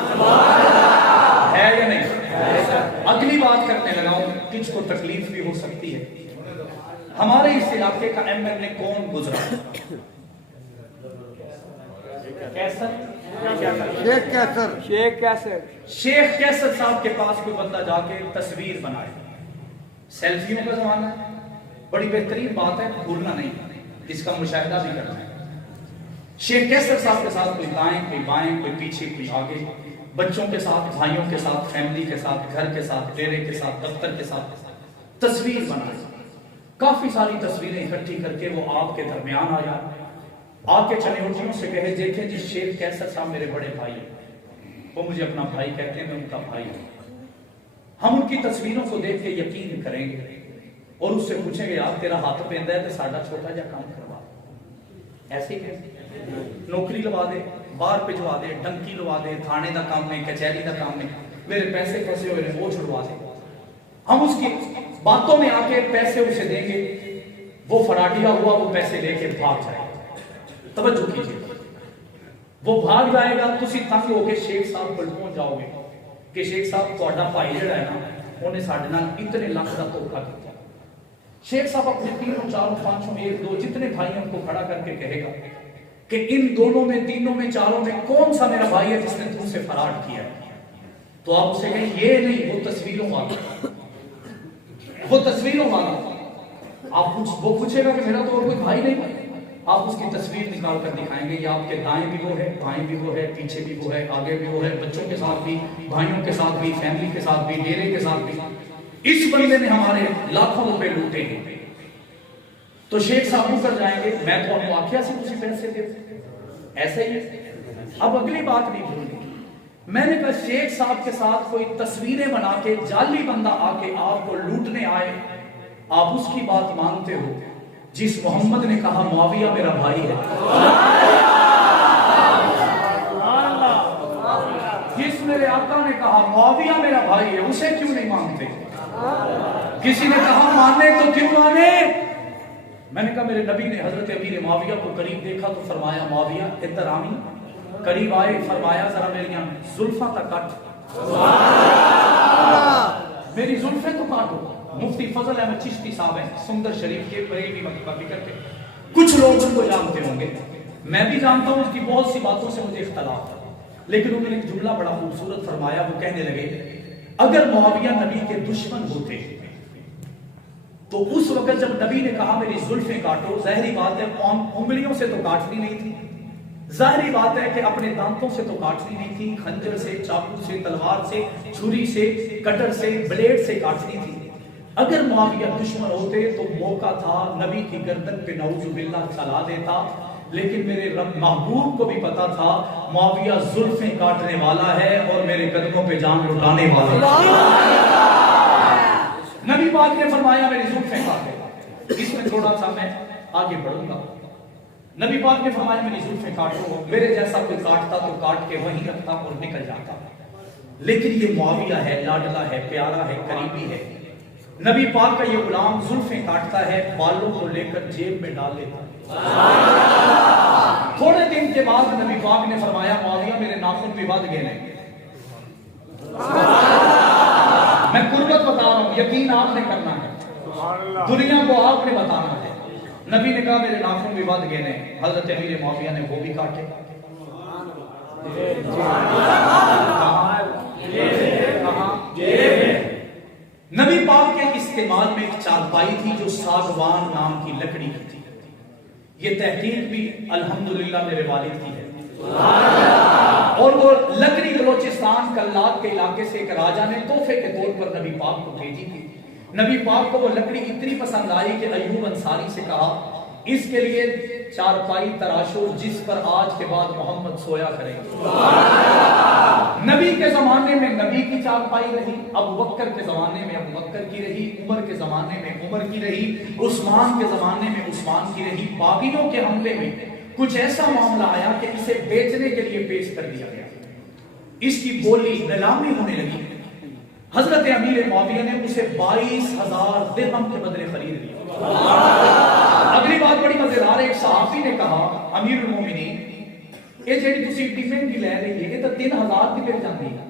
ہے یا نہیں؟ اگلی بات کرنے لگا ہوں, کچھ کو تکلیف بھی ہو سکتی ہے. ہمارے اس علاقے کا ایم ایل اے کون گزرا؟ شیخ کیسر صاحب کے پاس کوئی بندہ جا کے تصویر بنائے. سیلفیوں کا زمانہ ہے, بڑی بہترین بات ہے, بھولنا نہیں, اس کا مشاہدہ بھی کرنا ہے. شیخ کیسر صاحب کے ساتھ کوئی دائیں کوئی بائیں کوئی پیچھے کوئی آگے, بچوں کے ساتھ, بھائیوں کے ساتھ, فیملی کے ساتھ, گھر کے ساتھ, ڈیرے کے ساتھ, دفتر کے ساتھ تصویر بنائی. کافی ساری تصویریں اکٹھی کر کے وہ آپ کے درمیان آیا. آ کے چنیوٹیوں سے کہے دیکھیں جی شیخ کیسر صاحب میرے بڑے بھائی ہیں, وہ مجھے اپنا بھائی کہتے ہیں, میں ان کا بھائی ہوں. ہم ان کی تصویروں کو دیکھ کے یقین کریں گے اور اس سے پوچھیں گے آپ تیرا ہاتھ پہنتا ہے تو ساڈا چھوٹا جا کام کروا. ایسے ہی کہیں نوکری لوا دے, باہر بھجوا دے, ڈنکی لوا دے, تھانے دا کام نہیں, کچہری دا کام نہیں, میرے پیسے پھنسے ہوئے وہ چھڑوا دے. ہم اس کی باتوں میں آ کے پیسے اسے دیں گے, وہ فراڈیا ہوا وہ پیسے لے کے بھاگ جائے. توجہ کیجیے, وہ بھاگ جائے گا, تسی تنگ ہو کے شیخ صاحب کو پہنچ جاؤ گے کہ شیخ صاحب تہاڈا بھائی جڑا ہے نا انہیں ساڈے نال اتنے لاکھ دا دھوکا کیتا. شیخ صاحب اپنے تینوں چاروں پانچوں ایک دو جتنے بھائی ہیں ان کو کھڑا کر کے کہے گا کہ ان دونوں میں, تینوں میں, چاروں میں کون سا میرا بھائی ہے جس نے تم سے فراڈ کیا ہے؟ تو آپ اسے کہیں یہ نہیں, وہ تصویروں والا, وہ تصویروں والا. آپ وہ پوچھے گا کہ میرا تو اور کوئی بھائی نہیں. آپ اس کی تصویر نکال کر دکھائیں گے, یہ آپ کے دائیں بھی وہ ہے, بائیں بھی وہ ہے, پیچھے بھی وہ ہے, آگے بھی وہ ہے, بچوں کے ساتھ بھی, بھائیوں کے ساتھ بھی, فیملی کے ساتھ بھی, ڈیرے کے ساتھ بھی. اس بندے نے ہمارے لاکھوں روپے لوٹے ہیں. تو شیخ صاحب کر جائیں گے, میں تو ہم واقعہ سے اسی پیسے دے. ایسے ہی اب اگلی بات نہیں بھولنی. میں نے کہا شیخ صاحب کے ساتھ کوئی تصویریں بنا کے جعلی بندہ آ کے آپ کو لوٹنے آئے, آپ اس کی بات مانتے ہو جس محمد نے کہا معاویہ میرا بھائی ہے, جس میرے آقا نے کہا معاویہ میرا بھائی ہے, اسے کیوں نہیں مانتے؟ کسی نے کہا ماننے تو کیوں مانے؟ میں نے کہا میرے نبی نے حضرت امیر معاویہ کو قریب دیکھا تو فرمایا معاویہ ادھر آمی. قریب آئے, فرمایا ذرا میری زلفاں تک کٹ, میری زلفیں تو کاٹو. مفتی فضل احمد چشتی صاحب ہیں سندر شریف کے بریلی مکتبہ بھی کرتے. کچھ لوگ ان کو جانتے ہوں گے, میں بھی جانتا ہوں, اس کی بہت سی باتوں سے مجھے اختلاف تھا, لیکن انہوں نے ایک جملہ بڑا خوبصورت فرمایا. وہ کہنے لگے اگر معاویہ نبی کے دشمن ہوتے تو اس وقت جب نبی نے کہا میری زلفیں کاٹو, ظاہری بات ہے انگلیوں سے تو کاٹنی نہیں تھی, ظاہری بات ہے کہ اپنے دانتوں سے تو کاٹنی نہیں تھی, خنجر سے, چاقو سے, تلوار سے, چھری سے, کٹر سے, بلیڈ سے کاٹنی تھی. اگر معاویہ دشمن ہوتے تو موقع تھا نبی کی گردن پہ نعوذ باللہ چلا دیتا, لیکن میرے رب محبوب کو بھی پتا تھا معاویہ زلفیں کاٹنے والا ہے اور میرے قدموں پہ جان لٹانے والا ہے. نبی پاک نے فرمایا میری زلفیں کاٹے. اس میں تھوڑا سا میں آگے بڑھوں گا. نبی پاک نے فرمایا میری زلفیں کاٹو. میرے جیسا کوئی کاٹتا تو کاٹ کے وہیں رکھتا اور نکل جاتا, لیکن یہ معاویہ ہے, لاڈلا ہے, پیارا ہے, قریبی ہے. نبی پاک کا یہ غلام زلفیں کاٹتا ہے, بالوں کو لے کر جیب میں ڈال لیتا. تھوڑے دن کے بعد نبی پاک نے فرمایا معاویہ میرے ناخن بھی بد گئے ہیں. میں قربت بتا رہا ہوں, یقین آپ نے کرنا ہے, دنیا کو آپ نے بتانا ہے. نبی نے کہا میرے ناخن بھی بد گئے ہیں. حضرت امیر معاویہ نے وہ بھی کاٹے. نبی پاک کے استعمال میں ایک چارپائی تھی جو ساگوان نام کی لکڑی کی تھی. یہ تحقیق بھی الحمدللہ میرے والد کی ہے. اور وہ لکڑی بلوچستان کلاٹ کے علاقے سے ایک راجہ نے تحفے کے طور پر نبی پاک کو بھیجی تھی. نبی پاک کو وہ لکڑی اتنی پسند آئی کہ ایوب انصاری سے کہا اس کے لیے چارپائی تراشو جس پر آج کے بعد محمد سویا کریں. نبی کے زمانے میں نبی کی چارپائی رہی, ابو بکر کے زمانے میں ابو بکر کی رہی, عمر کے زمانے میں عمر کی رہی, عثمان کے زمانے میں عثمان کی رہی. باغیوں کے حملے میں کچھ ایسا معاملہ آیا کہ اسے بیچنے کے لیے پیش کر دیا گیا. اس کی بولی نیلامی ہونے لگی. حضرت امیر معاویہ نے اسے 22,000 درہم کے بدلے خرید لیا. اگلی بات بڑی مزیدار ہے. ایک صحابی نے کہا امیر المومنین یہ جیڑی تسی ٹفن کی لے رہی ہے یہ تو 3,000 کی مل جاتی ہے.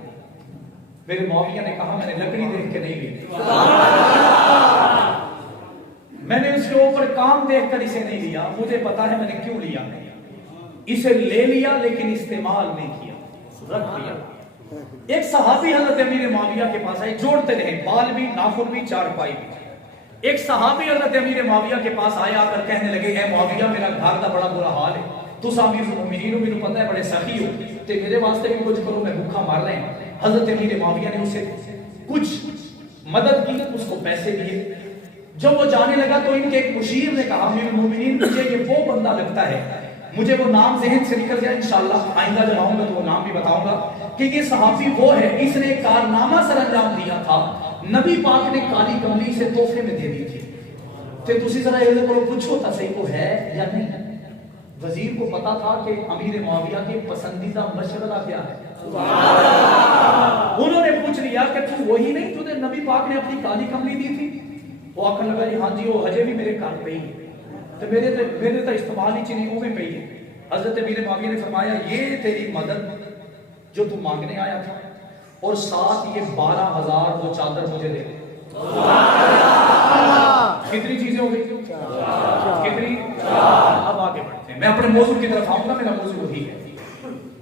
میرے معاویہ نے کہا میں نے لکڑی دیکھ کے نہیں لی, میں نے اس کے اوپر کام دیکھ کر اسے نہیں لیا, مجھے پتا ہے میں نے کیوں لیا. اسے لے لیا لیکن استعمال نہیں کیا, رکھ لیا. ایک صحابی حضرت امیر معاویہ کے پاس آئے, جوڑتے رہے بال بھی ناخن بھی چارپائی بھی. ایک صحابی حضرت امیر معاویہ کے پاس آیا کر کہنے لگے اے معاویہ میرا گھر کا بڑا برا حال ہے, تسا امیر المومنین ہو, میرے پتہ ہے بڑے سخی ہو, تے میرے واسطے بھی کچھ کرو, میں بھوکا مر رہا ہوں. حضرت امیر معاویہ نے اسے کچھ مدد کی, اس کو پیسے دیے. جب وہ جانے لگا تو ان کے ایک مشیر نے کہا امیر المومنین مجھے یہ وہ بندہ لگتا ہے, مجھے وہ نام ذہن سے نکل گیا, انشاءاللہ آئندہ جب آؤں گا تو وہ نام بھی بتاؤں گا کہ یہ صحابی وہ ہے, اس نے کارنامہ سر انجام دیا تھا, نبی پاک نے کالی کملی سے تحفے میں دے دی تھی. تے تسی ذرا یہ کرو پوچھو تا صحیح وہ ہے یا نہیں. وزیر کو پتا تھا کہ امیر معاویہ کے پسندیدہ مشغلہ کیا ہے. انہوں نے پوچھ لیا کہ تو وہی نہیں تو نبی پاک نے اپنی کالی کملی دی تھی. وہ آخر لگا جی ہاں جی وہ ہجے بھی میرے گھر پہ ہی ہے, تو میرے تو استعمال ہی چنی وہ میں پہ ہی ہے. حضرت امیر معاویہ نے فرمایا یہ تیری مدد جو تو مانگنے آیا تھا, اور ساتھ یہ 12,000 وہ چادر مجھے دے. کتنی چیزیں ہو گئی, کتنی. اب آگے بڑھتے ہیں, میں اپنے موضوع کی طرف آؤں گا, میرا موضوع وہی ہے.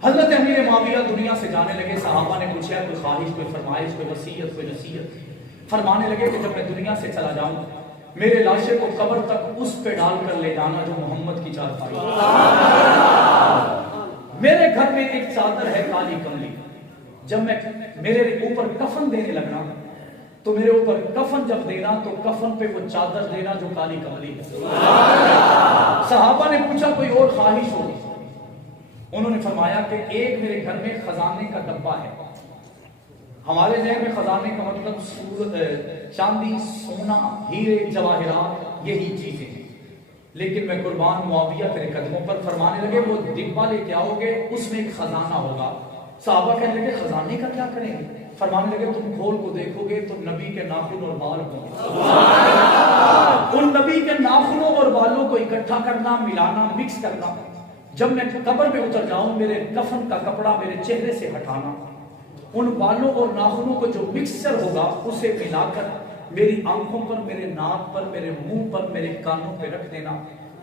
حضرت امیر معاویہ دنیا سے جانے لگے. صحابہ نے پوچھا کوئی خواہش, کوئی فرمائش, کوئی وصیت, کوئی نصیحت. فرمانے لگے کہ جب میں دنیا سے چلا جاؤں میرے لاشے کو قبر تک اس پہ ڈال کر لے جانا جو محمد کی چارپائی. میرے گھر میں ایک چادر ہے کالی کملی, جب میں میرے اوپر کفن دینے لگنا تو میرے اوپر کفن جب دینا تو کفن پہ وہ چادر دینا جو کالی کملی ہے. صحابہ نے پوچھا کوئی اور خواہش ہو. انہوں نے فرمایا کہ ایک میرے گھر میں خزانے کا ڈبہ ہے. ہمارے ذہن میں خزانے کا مطلب چاندی, سونا, ہیرے, جواہرات یہی چیزیں ہیں, لیکن میں قربان معاویہ تیرے قدموں پر. فرمانے لگے وہ ڈبہ لے کے آؤ گے اس میں ایک خزانہ ہوگا. صحابہ کہنے لگے خزانے کا کیا کریں گے؟ فرمانے لگے تم کھول کو دیکھو گے تو نبی کے ناخن اور بال ہوں گے. ان نبی کے ناخنوں اور بالوں کو اکٹھا کرنا, ملانا, مکس کرنا. جب میں قبر میں اتر جاؤں میرے کفن کا کپڑا میرے چہرے سے ہٹانا, ان بالوں اور ناخنوں کو جو مکسچر ہوگا اسے ملا کر میری آنکھوں پر, میرے ناک پر, میرے منہ پر, میرے کانوں پہ رکھ دینا.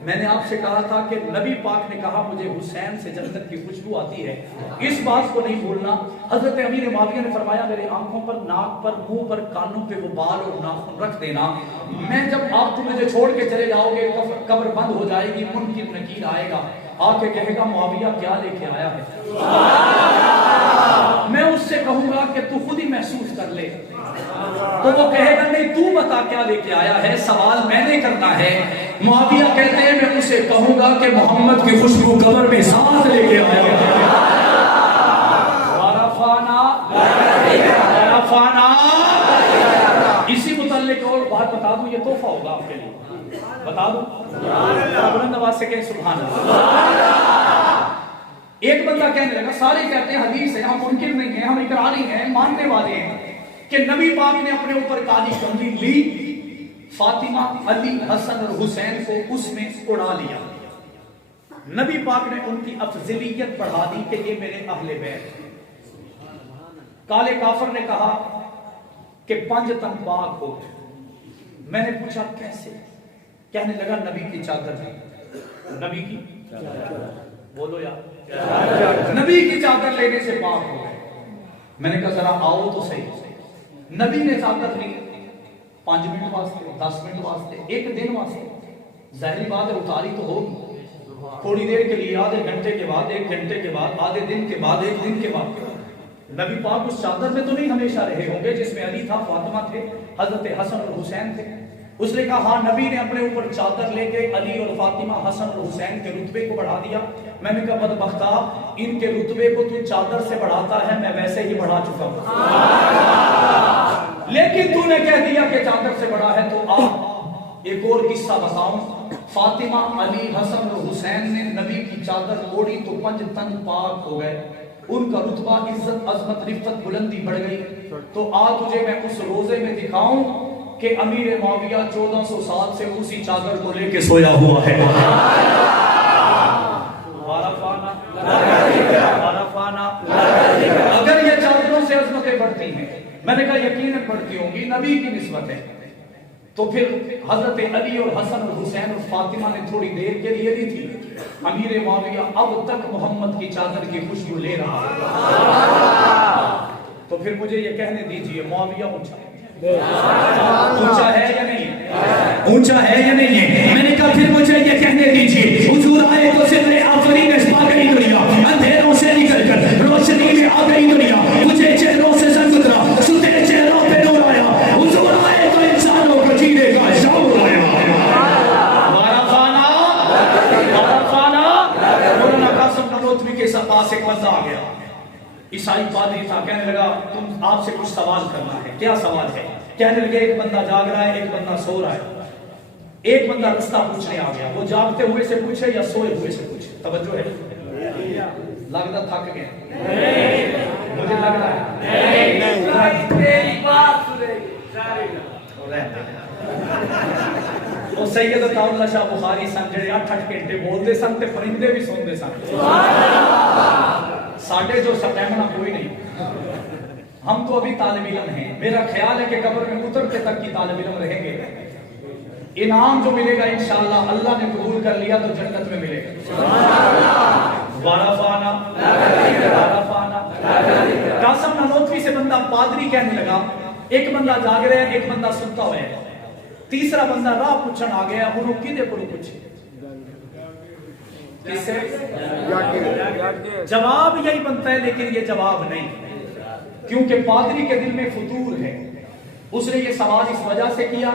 میں نے آپ سے کہا تھا کہ نبی پاک نے کہا مجھے حسین سے جنت کی خوشبو آتی ہے, اس بات کو نہیں بھولنا. حضرت امیر معاویہ نے فرمایا میرے آنکھوں پر, ناک پر, منہ پر, کانوں پہ وہ بال اور ناخن رکھ دینا. میں جب آپ مجھے چھوڑ کے چلے جاؤ گے قبر بند ہو جائے گی, منکر نکیر آئے گا آ کے کہے گا معاویہ کیا لے کے آیا ہے. میں اس سے کہوں گا کہ تو خود ہی محسوس کر لے, تو وہ کہے گا نہیں تو بتا کیا لے کے آیا ہے, سوال میں نے کرنا ہے. معاویہ کہتے ہیں میں اسے کہوں گا کہ محمد کی خوشبو قبر میں ساتھ لے کے آیا ہے. اسی متعلق اور بات بتا دوں, یہ تحفہ ہوگا آپ کے لیے, بتا دوں. بلند آواز سے کہیں سبحان اللہ. ایک بندہ کہنے لگا, سارے کہتے ہیں حدیث ہے, ہم منکر نہیں ہیں, ہم اقراری ہیں, ماننے والے ہیں کہ نبی پاک نے اپنے اوپر کالی کملی لی, فاطمہ, علی, حسن اور حسین کو اس میں اڑا لیا. نبی پاک نے ان کی افضلیت بڑھا دی کہ یہ میرے اہل بیت. کالے کافر نے کہا کہ 5 تن پاک ہو. میں نے پوچھا کیسے؟ کہنے لگا نبی کی چادر ہے. نبی کی بولو یار, نبی کی چادر لینے سے پاک ہو گئے. میں نے کہا ذرا آؤ تو صحیح. نبی نے چادر لی, 5 منٹ واسطے, 10 منٹ واسطے, ایک دن واسطے. ظاہری بات ہے اتاری تو ہوگی تھوڑی دیر کے لیے, آدھے گھنٹے کے بعد, 1 گھنٹے کے بعد, آدھے دن کے بعد, 1 دن کے بعد. نبی پاک اس چادر میں تو نہیں ہمیشہ رہے ہوں گے جس میں علی تھا, فاطمہ تھے, حضرت حسن اور حسین تھے. اس نے کہا ہاں نبی نے اپنے اوپر چادر لے کے علی اور فاطمہ, حسن اور حسین کے رتبے کو بڑھا دیا. میں نے کہا بدبختہ, ان کے رتبے کو تو چادر سے بڑھاتا ہے, میں ویسے ہی بڑھا چکا ہوں, لیکن تو نے کہہ دیا کہ چادر سے بڑھا ہے. تو آپ ایک اور قصہ بتاؤں. فاطمہ, علی, حسن اور حسین نے نبی کی چادر اوڑھی تو 5 تن پاک ہو گئے. ان کا رتبہ, عزت, عظمت, رفت, بلندی بڑھ گئی. تو آج تجھے میں اس روزے میں دکھاؤں کہ امیر معاویہ 1400 سال سے اسی چادر کو لے کے سویا ہوا ہے. اگر یہ چادروں سے عظمتیں بڑھتی ہیں, میں نے کہا یقیناً بڑھتی ہوں گی, نبی کی نسبت ہے, تو پھر حضرت علی اور حسن اور حسین اور فاطمہ نے تھوڑی دیر کے لیے دی تھی. امیر معاویہ اب تک محمد کی چادر کی خوشبو لے رہا ہے. تو پھر مجھے یہ کہنے دیجئے, معاویہ اونچا ہے یا نہیں, اونچا ہے یا نہیں ہے؟ میں نے کہا پھر مجھے یہ کہنے دیجئے, حضور آئے تو سر آفرین اس پا گئی دنیا, اندھیروں سے نکل کر روشنی میں آ گئی دنیا, مجھے چہروں سے سر گزرا, ستے چہروں پہ نور آیا. حضور آئے تو انسانوں کو جینے کا شعور آیا. مولانا قاسم نانوتوی کے پاس ایک بندہ آ گیا, عیسائی پادری تھا. کہنے لگا تم, آپ سے کچھ سوال کرنا ہے. کیا سوال ہے؟ کہنے لگے ایک بندہ جاگ رہا ہے, ایک بندہ سو رہا ہے. ایک بندہ رستہ پوچھنے آ گیا, وہ جاگتے ہوئے سے پوچھے یا سوئے ہوئے سے پوچھے؟ توجہ ہے, لگتا تھک گیا, مجھے لگ رہا ہے. وہ سید عطاءاللہ شاہ بخاری سن جڑے 8-8 گھنٹے بولتے سن تے پرندے بھی سنتے سن. ساڈے جو سٹیمنا کوئی نہیں, ہم تو ابھی طالب علم ہیں. میرا خیال ہے کہ قبر میں اترتے تک کی طالب علم رہیں گے. انعام جو ملے گا انشاءاللہ, اللہ نے قبول کر لیا تو جنت میں ملے گا. وارفانا وارفانا. قاسم نانوتوی سے بندہ پادری کہنے لگا, ایک بندہ جاگ رہا ہے, ایک بندہ ستا ہوا ہے, تیسرا بندہ راہ پوچھن آ گیا. انہوں کدے کو پوچھے؟ کس سے؟ جواب یہی بنتا ہے, لیکن یہ جواب نہیں, کیونکہ پادری کے دل میں فطور ہے. اس نے یہ سوال اس وجہ سے کیا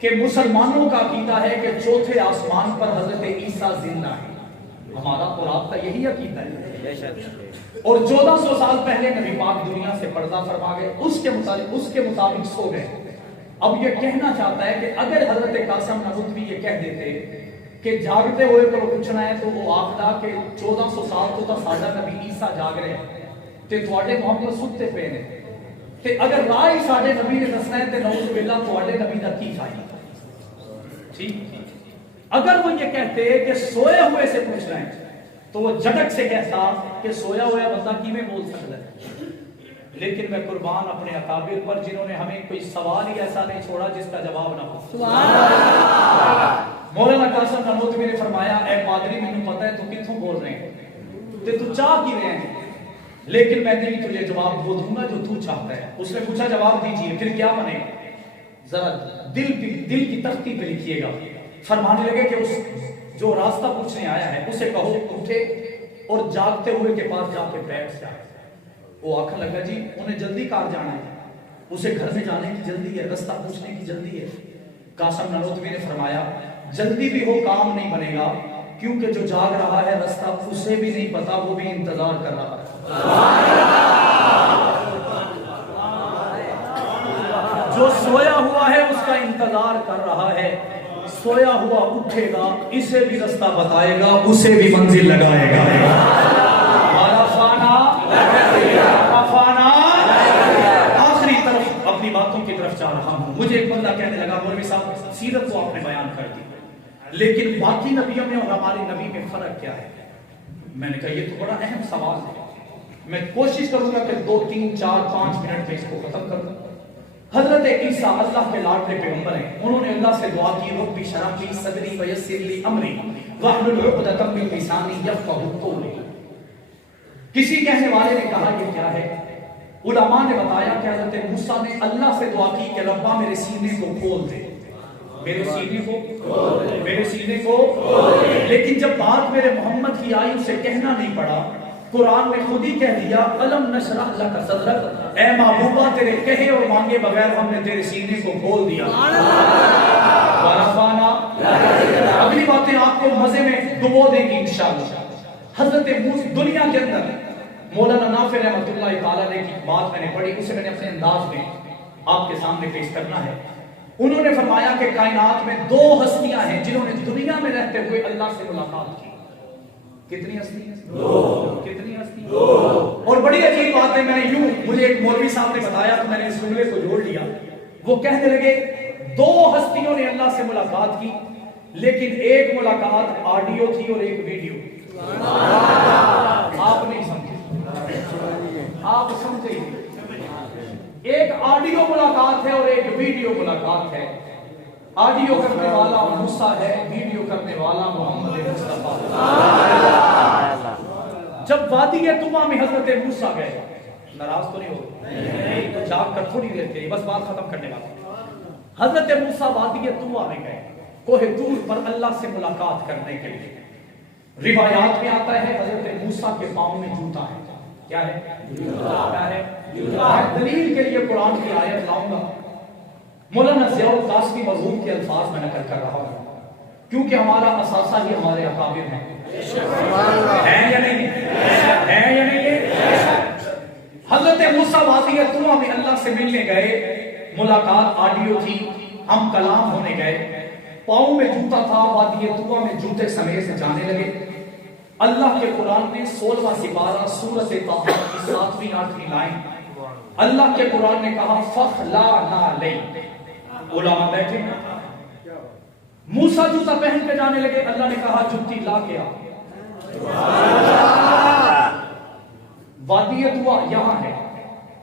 کہ مسلمانوں کا عقیدہ ہے کہ چوتھے آسمان پر حضرت عیسیٰ زندہ ہے. ہمارا اور آپ کا یہی عقیدہ ہے. اور 1400 سال پہلے نبی پاک دنیا سے پردہ فرما گئے, اس کے مطابق سو گئے. اب یہ کہنا چاہتا ہے کہ اگر حضرت قاسم نانوتوی یہ کہہ دیتے کہ جاگتے ہوئے کو پوچھنا ہے, تو وہ آخدا کہ 1400 سال تو ساڈا نبی عیسیٰ جاگ رہے ہیں تے تواڈے محمد ستے پے نے, تے اگر راہ ہی ساڈے نبی نے دسنا ہے تے نعوذ باللہ تواڈے نبی دا کی چاہیے. ٹھیک, اگر وہ یہ کہتے کہ سوئے ہوئے سے پوچھنا ہے تو وہ جھٹک سے کہتا کہ سویا ہوا بندہ کیویں بول سکتا ہے. لیکن میں قربان اپنے اکابر پر جنہوں نے ہمیں کوئی سوال ہی ایسا نہیں چھوڑا جس کا جواب نہ ہو. سبحان اللہ. مولانا قاسم نانوتوی نے فرمایا, اے پادری مینوں پتہ ہے تو کتھوں بول رہے ہیں, تے تو چاہ کی رہے ہیں, لیکن میں نہیں تجھے جواب وہ دوں گا جو تو چاہتا ہے. اس نے پوچھا جواب دیجئے, پھر کیا بنے گا؟ ذرا دل کی تختی پہ لکھیے گا. فرمانے لگے کہ اس جو راستہ پوچھنے آیا ہے اسے کہو اٹھے اور جاگتے ہوئے کے پاس جا کے بیٹھ جائے. وہ آنکھیں لگا جی انہیں جلدی کار جانا ہے, اسے گھر میں جانے کی جلدی ہے, رستہ پوچھنے کی جلدی ہے. قاسم نانوتوی نے فرمایا جلدی بھی ہو کام نہیں بنے گا, کیونکہ جو جاگ رہا ہے رستہ اسے بھی نہیں پتا, وہ بھی انتظار کر رہا ہے. جو سویا ہوا ہے اس کا انتظار کر رہا ہے, سویا ہوا اٹھے گا, اسے بھی رستہ بتائے گا, اسے بھی منزل لگائے گا. آخری طرف اپنی باتوں کی طرف جا رہا ہوں. مجھے ایک بندہ کہنے لگا مولوی صاحب سیرت کو آپ نے بیان کر دی, لیکن باقی نبیوں میں اور ہمارے نبی میں فرق کیا ہے؟ میں نے کہا یہ تو بڑا اہم سوال ہے, میں کوشش کروں گا کہ 2, 3, 4, 5 منٹ میں اس کو ختم کر دوں. حضرت عیسیٰ اللہ کے لاڈلے پیغمبر ہیں. انہوں نے اللہ سے دعا کی, رب اشرح لی صدری ویسر لی امری واحلل عقدۃ من لسانی یفقهوا قولی. کسی کہنے والے نے کہا یہ کیا ہے؟ علماء نے بتایا کہ حضرت موسیٰ نے اللہ سے دعا کی کہ ربا میرے سینے کو کھول دے، میرے سینے کو لیکن جب بات میرے محمد کی آئی اسے کہنا نہیں پڑا، قرآن نے خود ہی کہہ دیا الم نشرح لک صدرک، اے محبوبہ تیرے کہے اور مانگے بغیر ہم نے تیرے سینے کو کھول دیا۔ اگلی باتیں آپ کو مزے میں ڈبو دیں گی انشاءاللہ۔ حضرت موسیٰ دنیا کے اندر مولانا نافع رحمۃ اللہ تعالیٰ نے کی بات میں نے پڑھی، اسے میں نے اپنے انداز میں آپ کے سامنے پیش کرنا ہے۔ انہوں نے فرمایا کہ کائنات میں دو ہستیاں ہیں جنہوں نے دنیا میں رہتے ہوئے اللہ سے ملاقات کی۔ کتنی ہستی ہیں؟ کتنی ہستی ہیں؟ اور بڑی عجیب بات ہے، میں نے یوں مجھے ایک مولوی صاحب نے بتایا تو میں نے اس جملے کو جوڑ لیا۔ وہ کہنے لگے دو ہستیوں نے اللہ سے ملاقات کی لیکن ایک ملاقات آڈیو تھی اور ایک ویڈیو۔ آپ نہیں سمجھے، آپ سمجھے ہی، ایک آڈیو ملاقات ہے اور ایک ویڈیو ملاقات ہے۔ آڈیو کرنے والا موسیٰ ہے، ویڈیو کرنے والا محمد مصطفیٰ۔ جب وادی طویٰ میں حضرت موسیٰ گئے، ناراض تو نہیں ہو تو جاگ کر تھوڑی دیر کے لیے بس بات ختم کرنے والا، حضرت موسیٰ وادی طویٰ میں گئے کوہ طور پر اللہ سے ملاقات کرنے کے لیے۔ روایات میں آتا ہے حضرت موسیٰ کے پاؤں میں جوتا ہے۔ کیا ہے؟ جوتا ہے۔ دلیل کے لیے قرآن کی آیت لاؤں گا، مولانا ضیاء القاسمی مرحوم کے الفاظ میں نقل کر رہا ہوں کیونکہ ہمارا اساسہ ہی ہمارے اکابر ہیں۔ ہیں یا نہیں؟ ہیں یا نہیں؟ حضرت موسیٰ وادی طویٰ میں اللہ سے ملنے گئے، ملاقات آڈیو تھی، ہم کلام ہونے گئے، پاؤں میں جوتا تھا، وادی طویٰ میں جوتے سمیت جانے لگے۔ اللہ کے قرآن نے 16واں سپارہ سورۃ طٰہٰ کی 7ویں 8ویں لائن، اللہ کے قرآن نے کہا فَخْلَعْنَا عَلَيْهِ۔ علماء بیٹھے موسیٰ جوتا پہن کے جانے لگے، اللہ نے کہا جوتی لا کے آ۔ وادی طویٰ یہاں ہے،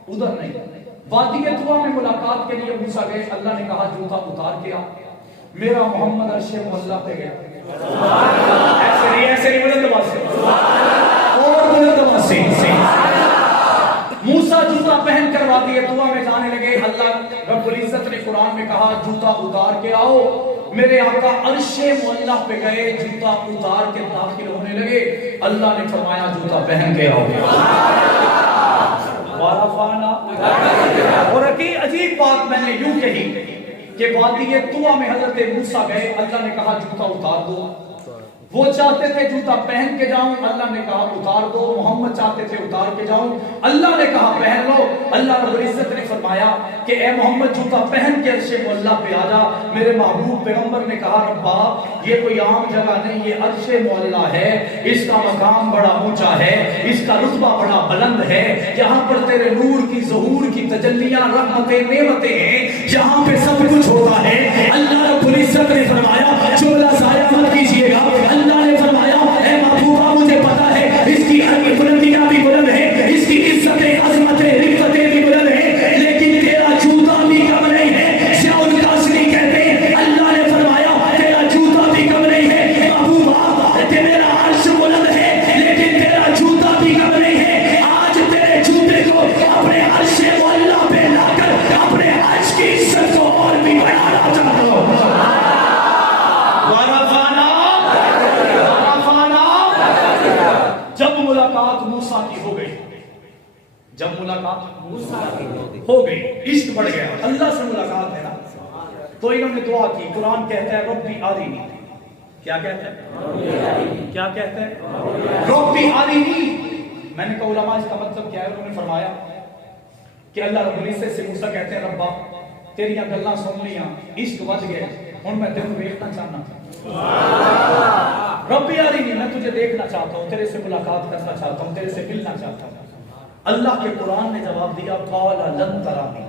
ادھر نہیں۔ وادی طویٰ میں ملاقات کے لیے موسیٰ گئے، اللہ نے کہا جوتا اتار کے آ۔ میرا محمد عرش معلیٰ پہ گیا، ایسے نہیں بلند آواز سے اور بلند آواز سے۔ موسیٰ جوتا پہن کر وادی طویٰ میں جانے لگے، اللہ رب العزت نے قرآن میں کہا جوتا اتار کے آؤ۔ میرے آقا عرش معلیٰ پہ گئے، جوتا اتار کے داخل ہونے لگے، اللہ نے فرمایا جوتا پہن کے آؤ۔ اور عجیب بات میں نے یوں کہی کہ وادی طویٰ میں حضرت موسیٰ گئے، اللہ نے کہا جوتا اتار دو۔ وہ چاہتے تھے جوتا پہن کے جاؤں، اللہ نے کہا اتار دو۔ محمد چاہتے تھے اتار کے جاؤں، اللہ نے کہا پہن لو۔ اللہ رب العزت نے فرمایا کہ اے محمد جوتا پہن کے عرش معلیٰ پہ آ جا۔ میرے محبوب پیغمبر نے کہا ربا یہ کوئی عام جگہ نہیں، یہ عرش معلیٰ ہے، اس کا مقام بڑا اونچا ہے، اس کا رتبہ بڑا بلند ہے، یہاں پر تیرے نور کی ظہور کی تجلیاں رحمتیں نعمتیں ہیں، یہاں پہ سب کچھ ہوتا ہے۔ اللہ رب العزت نے فرمایا چولا ضائع مت کیجیے گا۔ اللہ نے فرمایا اے محبوبہ مجھے پتا ہے اس کی بلندیاں بھی بلند ہیں، اس کی عزتیں عظمتیں رفتیں بھی بلند ہیں، لیکن تیرا جوتا بھی کم نہیں ہے۔ ضیاء القاسمی کہتے ہیں اللہ نے فرمایا تیرا جوتا بھی کم نہیں ہے محبوبہ، تیرا عرش بلند ہے لیکن تیرا جوتا بھی کم نہیں ہے۔ آج تیرے جوتے کو اپنے عرش معلیٰ پہ لا کر اپنے عرش کی عزت کو اور بھی بڑھانا چاہتا ہوں۔ جب ملاقات موسیٰ کی ہو گئی، جب ملاقات موسیٰ کی ہو گئی، عشق بڑھ گیا، اللہ سے ملاقات ہے نا، تو انہوں نے دعا کی۔ قرآن کہتا ہے ربی آرینی، کیا کہتا ہے؟ کیا کہتا ہے؟ ربی آرینی۔ میں نے کہا علماء اس کا مطلب کیا ہے؟ انہوں نے فرمایا کہ اللہ رب العزت سے موسیٰ کہتے ہیں ربا تیری گلاں سن لیاں، عشق بچ گئے، ہن میں تینوں دیکھنا چاہنا تھا۔ ربی آرینی، میں تجھے دیکھنا چاہتا ہوں، تیرے سے ملاقات کرنا چاہتا ہوں، تیرے سے ملنا چاہتا ہوں۔ اللہ کے قرآن نے جواب دیا قال لن ترانی،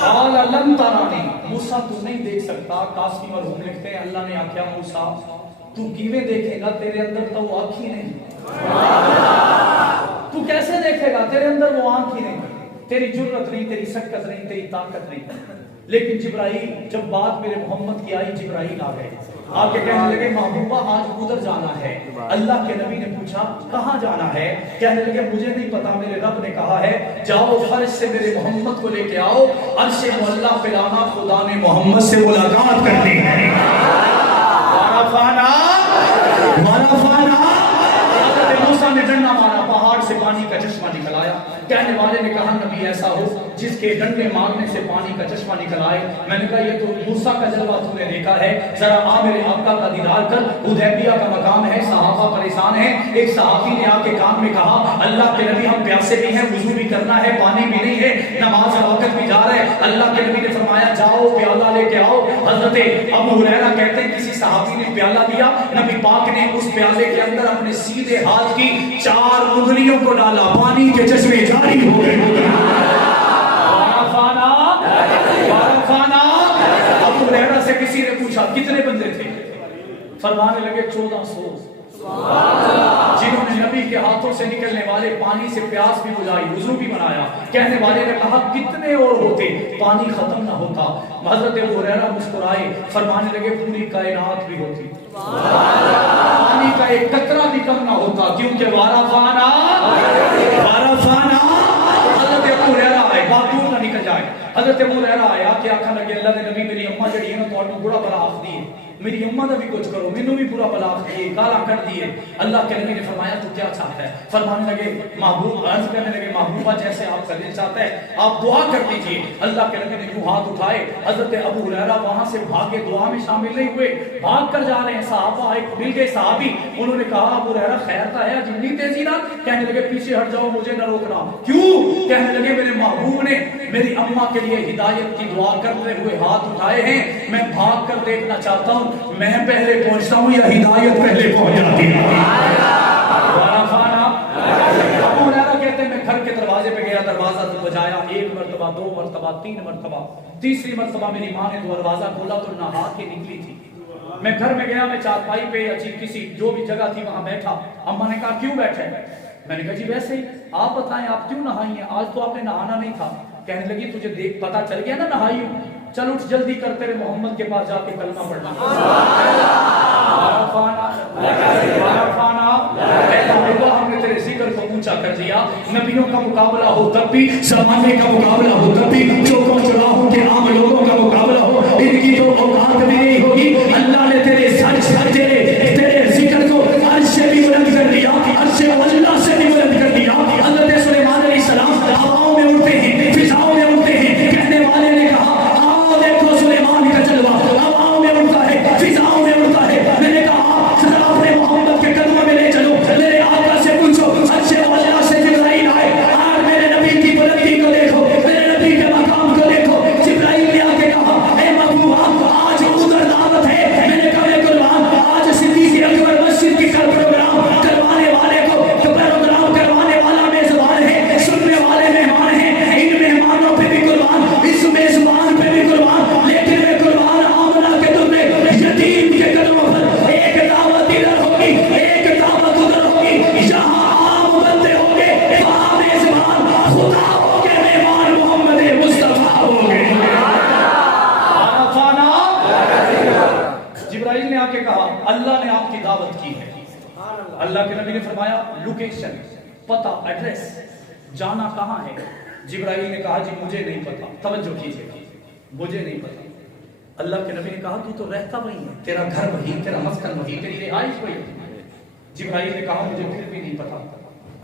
قال لن ترانی، موسیٰ تو نہیں دیکھ سکتا۔ قاسمی مرحوم لکھتے ہیں اللہ نے آخیا موسیٰ تو کیویں دیکھے گا، تیرے اندر تو وہ آنکھ ہی نہیں، تو کیسے دیکھے گا، تیرے اندر وہ آنکھ ہی نہیں، تیری جرت نہیں، تیری سکت نہیں، تیری طاقت نہیں۔ لیکن جبرائیل جب بات میرے محمد کی آئی، جبرائیل آ گئے، آ کے کہنے لگے محبوبہ آج ادھر جانا ہے۔ اللہ کے نبی نے پوچھا کہاں جانا ہے؟ کہنے لگے مجھے نہیں پتا، میرے رب نے کہا ہے جاؤ فرش سے میرے محمد کو لے کے آؤ، عرش معلیٰ پہ لانا، خدا نے محمد سے ملاقات کرنی ہے۔ حضرت موسیٰ نے ڈنڈا مارا، پہاڑ سے پانی کا چشمہ نکل آیا۔ کہنے والے نے کہا نبی ایسا ہو جس کے ڈنڈے مارنے سے پانی کا چشمہ نکل آئے۔ میں نے کہا یہ تو موسیٰ کا جلوہ تو نے دیکھا ہے، ذرا آ میرے آقا کا دیدار کر، حدیبیہ کا مقام ہے، صحابہ پریشان ہیں۔ ایک صحابی نے آ کے کان میں کہا اللہ کے نبی ہم پیاسے بھی ہیں، وضو بھی کرنا ہے، پانی بھی نہیں ہے، نماز کا وقت بھی جا رہا ہے۔ اللہ کے نبی نے فرمایا جاؤ پیالہ لے کے آؤ۔ حضرت ابو ہریرہ کہتے ہیں کسی صحابی نے پیالہ دیا، نبی پاک نے اس پیالے کے اندر اپنے سیدھے ہاتھ کی 4 انگلیوں کو ڈالا، پانی کے چشمے جاری ہو گئے۔ ابو ہریرہ سے کسی نے پوچھا کتنے بندے تھے؟ فرمانے لگے 1400 جنہوں نے نبی کے ہاتھوں سے نکلنے والے پانی سے پیاس بھی بجھائی، وضو بھی بنایا۔ کہنے والے نے کہا کتنے اور ہوتے پانی ختم نہ ہوتا؟ حضرت ابو ہریرہ مسکرائے، فرمانے لگے پوری کائنات بھی ہوتی، پانی کا ایک قطرہ بھی کم نہ ہوتا، کیونکہ وارفانا حضرت ابو ہریرہ آئے، بات دور نہ نکل جائے۔ حضرت ابو ہریرہ آیا کہ آکھا لگے اللہ نے نبی میری اماں جڑی ہے نا تو برا بلا آخ دیے، میری اماں دا بھی کچھ کرو، مینوں بھی برا بلا آخ دیے، گالا کر دیے۔ اللہ کے نبی نے فرمایا تو کیا چاہتا ہے؟ فرمانے لگے محبوب، عرض کرنے لگے محبوبہ جیسے آپ کا دل چاہتا ہے آپ دعا کر دیجئے۔ اللہ کے نبی نے یوں ہاتھ اٹھائے، حضرت ابو ہریرہ وہاں سے بھاگے، دعا میں شامل نہیں ہوئے، بھاگ کر جا رہے ہیں۔ صحابہ آئے، مل گئے صحابی، انہوں نے کہا ابو ہریرہ خیر تا ہے جتنی تیزی نہ؟ کہنے لگے پیچھے ہٹ جاؤ، مجھے نہ روکنا۔ کیوں؟ کہنے لگے میرے محبوب نے میری اماں کے لیے ہدایت کی دعا کرتے ہوئے ہاتھ اٹھائے ہیں، میں بھاگ کر دیکھنا چاہتا ہوں میں پہلے پہنچتا ہوں یا ہدایت پہلے پہنچ جاتی ہے۔ ابو ہریرہ کہتے ہیں میں گھر کے دروازے پہ گیا، دروازہ بجایا، 1 مرتبہ 2 مرتبہ 3 مرتبہ، تیسری مرتبہ میری ماں نے دروازہ کھولا تو نہا کے نکلی تھی۔ میں گھر میں گیا، میں چارپائی پہ یا کسی جو بھی جگہ تھی وہاں بیٹھا۔ اماں نے کہا کیوں بیٹھے؟ میں نے کہا جی ویسے ہی، آپ بتائیں آپ کیوں نہائی ہیں؟ آج تو آپ نے نہانا نہیں تھا۔ کہنے لگی تجھے دیکھ پتا چل گیا نا نہائی ہوں، چل اٹھ جلدی کر تیرے محمد کے پاس جا کے کلمہ پڑھنا۔ ہم نے تیرے ذکر کو اونچا کر دیا، نبیوں کا مقابلہ ہو تب بھی، زمانے کا مقابلہ ہو تب بھی، چوکوں چوراہوں کے عام لوگوں کا مقابلہ ہو، ان کی تو اوقات بھی نہیں ہوگی۔ اللہ نے تیرے تیرے ذکر کو عرش سے بھی بلند کر دیا، عرش سے اللہ سے بھی بلند کر دیا۔ حضرت سلیمان علیہ السلام ہواؤں میں اڑتے ہیں، فضاؤں میں اڑتے ہیں۔ کہنے والے نے کہا آؤ دیکھو سلیمان کا جلوہ، ہواؤں میں اڑتا ہے، فضاؤں میں اڑتا ہے۔ میں نے کہا ذرا اپنے محمد کے قدموں میں لے چلو، میرے آقا سے پوچھو عرش اللہ سے جبرائیل آئے، آج میرے نبی کی بلندی کو دیکھو، میرے نبی کے مقام کو دیکھو۔ جبرائیل نے آ کے کہا اے محبوب آج ادھر دعوت ہے۔ میں نے کہا اے قربان آج صدیق اکبر مسجد کی پروگرام کروانے والے کو پروگرام کروانے والا میزبان ہے، سننے والے مہمان ہیں، ان مہمانوں پہ بھی قربان، اس میزبان پہ بھی قربان، لیکن میں قربان آمنہ کے تم نے یتیم کے قدموں پر ایک دعوت ادھر ہوگی، ایک دعوت ادھر ہوگی، یہاں عام بندے ہوں گے، وہاں میزبان خدا ہو گے، مہمان محمد مصطفیٰ ہو گے۔ جبرائیل نے آ کے کہا اللہ نے آپ کی دعوت کی ہے۔ اللہ کے نبی نے فرمایا لوکیشن، پتہ، ایڈریس، جانا کہاں ہے؟ جبرائیل نے کہا جی مجھے نہیں پتا۔ توجہ کیجئے، مجھے نہیں پتا۔ اللہ کے نبی نے کہا تو رہتا وہی ہے، تیرا گھر وہی، تیرا مسکن وہی، تیری رہائش وہی۔ جبرائیل نے کہا مجھے پھر بھی نہیں پتا۔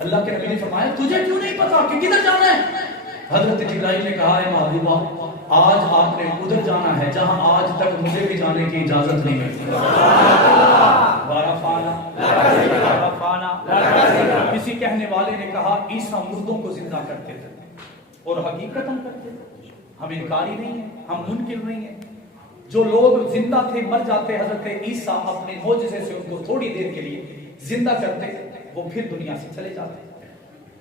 اللہ کے نبی نے فرمایا تجھے کیوں نہیں پتا کہ کدھر جانا ہے؟ حضرت جبرائیل نے کہا اے محبوبہ آج آپ نے ادھر جانا ہے جہاں آج تک مجھے بھی جانے کی اجازت نہیں ملتی۔ کسی کہنے والے نے کہا عیسیٰ مردوں کو زندہ کرتے تھے، اور حقیقت ہم کرتے تھے، ہم انکاری نہیں ہیں، ہم منکر نہیں ہیں۔ جو لوگ زندہ تھے مر جاتے، حضرت عیسیٰ اپنے معجزے سے ان کو تھوڑی دیر کے لیے زندہ کرتے، وہ پھر دنیا سے چلے جاتے۔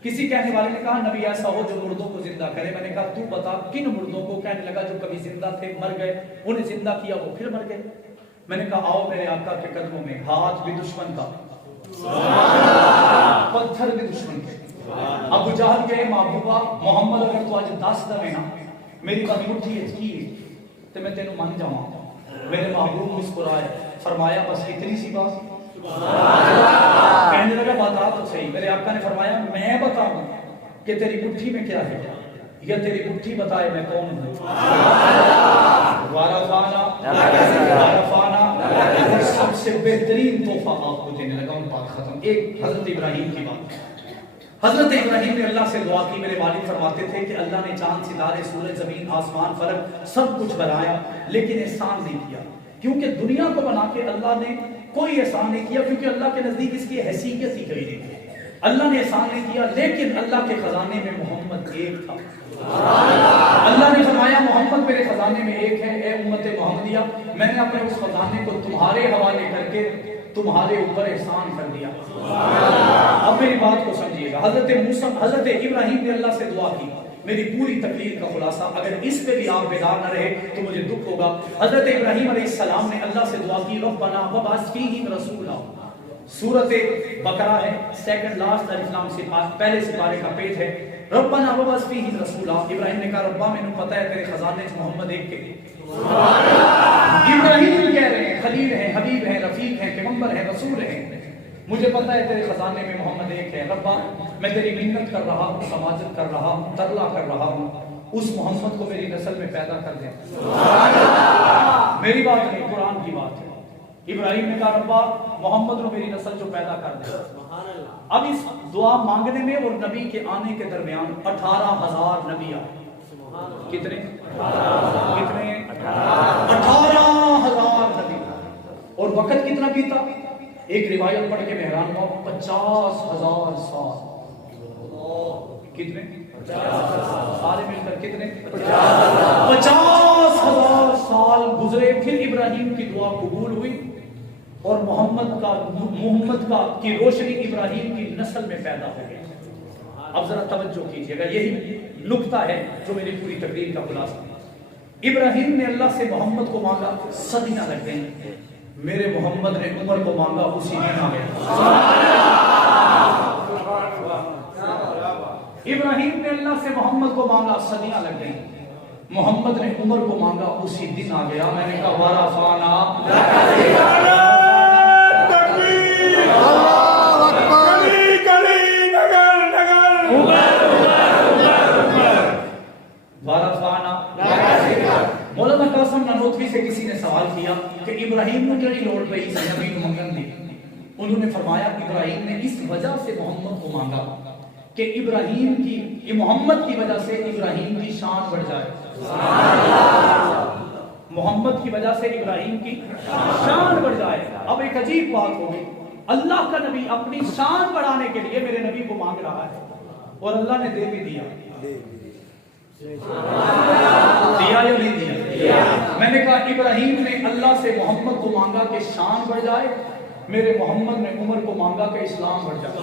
کسی کہنے والے نے کہا نبی ایسا ہو جو مردوں کو زندہ کرے۔ میں نے کہا تو بتا کن مردوں کو؟ کہنے لگا جو کبھی زندہ تھے مر گئے، انہیں زندہ کیا وہ پھر مر گئے۔ میں نے کہا آؤ میرے آقا کے قدموں میں، ہاتھ بھی دشمن کا، پتھر بھی دشمن کے۔ ابو جہل کے محبوبہ محمد اگر تو آج 10 دمیں نا میری بات مٹھی ہے کی تو میں تینوں من جاؤں. میرے محبوب مسکرائے, فرمایا بس اتنی سی بات. کہنے لگا بتا تو صحیح. میرے آقا نے فرمایا میں بتاؤں کہ تیری پٹھی میں کیا ہے, یا تیری پٹھی بتائے میں کون ہوں. وارفانا سب سے بہترین تحفہ آپ کو دینے لگا. ان بات ختم. ایک حضرت ابراہیم کی بات. حضرت ابراہیم نے اللہ سے دعا کی. میرے والد فرماتے تھے کہ اللہ نے چاند ستارے سورج زمین آسمان فلک سب کچھ بنایا لیکن احسان نہیں کیا, کیونکہ دنیا کو بنا کے اللہ نے کوئی احسان نہیں کیا, کیونکہ اللہ کے نزدیک اس کی حیثیت ہی کہیں نہیں. اللہ نے احسان نہیں کیا, لیکن اللہ کے خزانے میں محمد ایک تھا. اللہ نے فرمایا محمد میرے خزانے میں ایک ہے. اے امت محمدیہ, میں نے اپنے اس خزانے کو تمہارے حوالے کر کے تمہارے اوپر احسان کر دیا. اب میری بات کو سمجھیے گا. حضرت ابراہیم نے اللہ سے دعا کی. میری پوری تقریر کا خلاصہ, اگر اس پہ بھی آپ بیدار نہ رہے تو مجھے دکھ ہوگا. حضرت ابراہیم علیہ السلام نے اللہ سے دعا کی ربنا وبعث فیہم رسولا. سورۃ بقرہ ہے, سیکنڈ لاسٹ الف لام سے پہلے سپارے کا پیج ہے. ربنا وبعث فیہم رسولا. ابراہیم نے کہا ربا مینوں پتہ ہے تیرے خزانے سے محمد ایک کے. ابراہیم کہہ رہے ہیں خلیل ہیں, حبیب ہیں, رفیق ہیں, پیغمبر ہیں, رسول ہیں. مجھے پتہ ہے تیرے خزانے میں محمد ایک ہے. ربا میں تیری منت کر رہا ہوں, سماجت کر رہا ہوں, ترلا کر رہا ہوں, اس محمد کو میری نسل میں پیدا کر دیں. میری بات نہیں, قرآن کی بات ہے. ابراہیم نے کہا ربا محمد کو میری نسل جو پیدا کر دے. اب اس دعا مانگنے میں اور نبی کے آنے کے درمیان 18,000 نبی آئے. کتنے 18,000 نبی. اور وقت کتنا بیتا؟ ایک روایت پڑھ کے میں حیران ہوا, 50,000 سال. کتنے سارے مل کر کتنے 50,000 سال گزرے. پھر ابراہیم کی دعا قبول ہوئی اور محمد کی روشنی ابراہیم کی نسل میں پیدا ہو گئی. اب ذرا توجہ کیجیے گا, یہی نقطہ ہے جو میری پوری تقریر کا خلاصہ ہے. ابراہیم نے اللہ سے محمد کو مانگا, صدیاں لگ گئیں. میرے محمد نے عمر کو مانگا, اسی دن آ گیا. ابراہیم نے اللہ سے محمد کو مانگا, صدیاں لگ گئیں. محمد نے عمر کو مانگا, اسی دن آ گیا. میں نے کہا وارفانا مولانا قاسم نانوتوی سے کسی نے سوال کیا کہ ابراہیم کو کیا لوڑ پئی نبی کو منگن دی. انہوں نے فرمایا ابراہیم نے اس وجہ سے محمد کو مانگا کہ ابراہیم کی محمد کی وجہ سے ابراہیم کی شان بڑھ جائے. محمد کی وجہ سے ابراہیم کی شان بڑھ جائے. اب ایک عجیب بات ہو گئی, اللہ کا نبی اپنی شان بڑھانے کے لیے میرے نبی کو مانگ رہا ہے اور اللہ نے دے بھی دیا. دیا یا نہیں دیا؟ میں نے کہا ابراہیم نے اللہ سے محمد کو مانگا کہ شان بڑھ جائے, میرے محمد نے عمر کو مانگا کہ اسلام بڑھ جائے.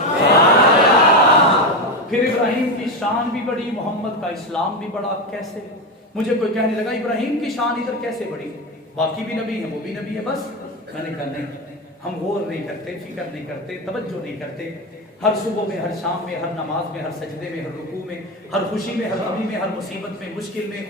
پھر ابراہیم کی شان بھی بڑھی, محمد کا اسلام بھی بڑھا. کیسے؟ مجھے کوئی کہنے لگا ابراہیم کی شان ادھر کیسے بڑھی, باقی بھی نبی ہیں, وہ بھی نبی ہے بس. میں نے کہا نہیں, ہم غور نہیں کرتے, فکر نہیں کرتے, توجہ نہیں کرتے. ہر صبح میں, ہر شام میں, ہر نماز میں, ہر سجدے میں, ہر رکوع میں, ہر خوشی میں, ہر غمی میں, ہر مصیبت میں, مشکل میں,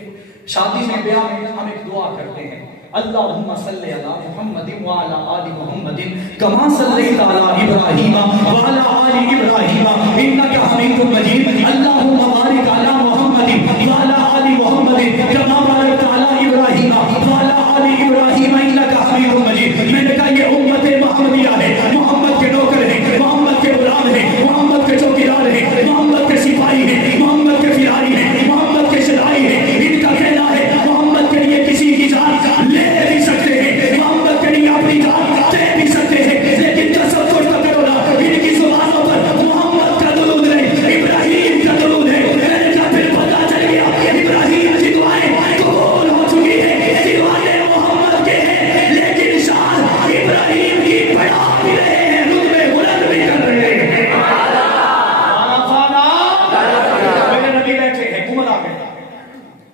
شادی میں, بیاہ میں ہم ایک دعا کرتے ہیں. اللہم صلی علی محمد وعلی آل محمد کما صلیت علی ابراہیم وعلی آل ابراہیم انک حمید مجید. اللہم بارک علی محمد وعلی آل محمد کما بارکت علی ابراہیم وعلی آل ابراہیم انک حمید مجید. میں نے کہا یہ امت محمدیہ ہے, محمد کے نوکر ہیں, محمد کے غلام ہیں, محمد کے چوکیدار ہیں, محمد کے سپاہی ہیں, محمد کے فدائی ہیں, محمد کے شدائی ہیں. ان کا کہنا ہے محمد کے لیے کسی کی جان لے بھی سکتے ہیں, محمد کے لیے اپنی جان دے بھی سکتے ہیں, لیکن تصور تو کرو نا ان کی زبانوں پر محمد کا درود نہیں, ابراہیم کا درود ہے. میں نے پھر پتا چل گیا ابراہیم کی دعائیں قبول ہو چکی ہے, دیوانے محمد کے ہیں, لیکن شان ابراہیم کی بڑھا بھی رہے ہیں, رتبے بلند بھی کر رہے ہیں. میرے نبی بیٹھے ہیں, عمر آ گئے,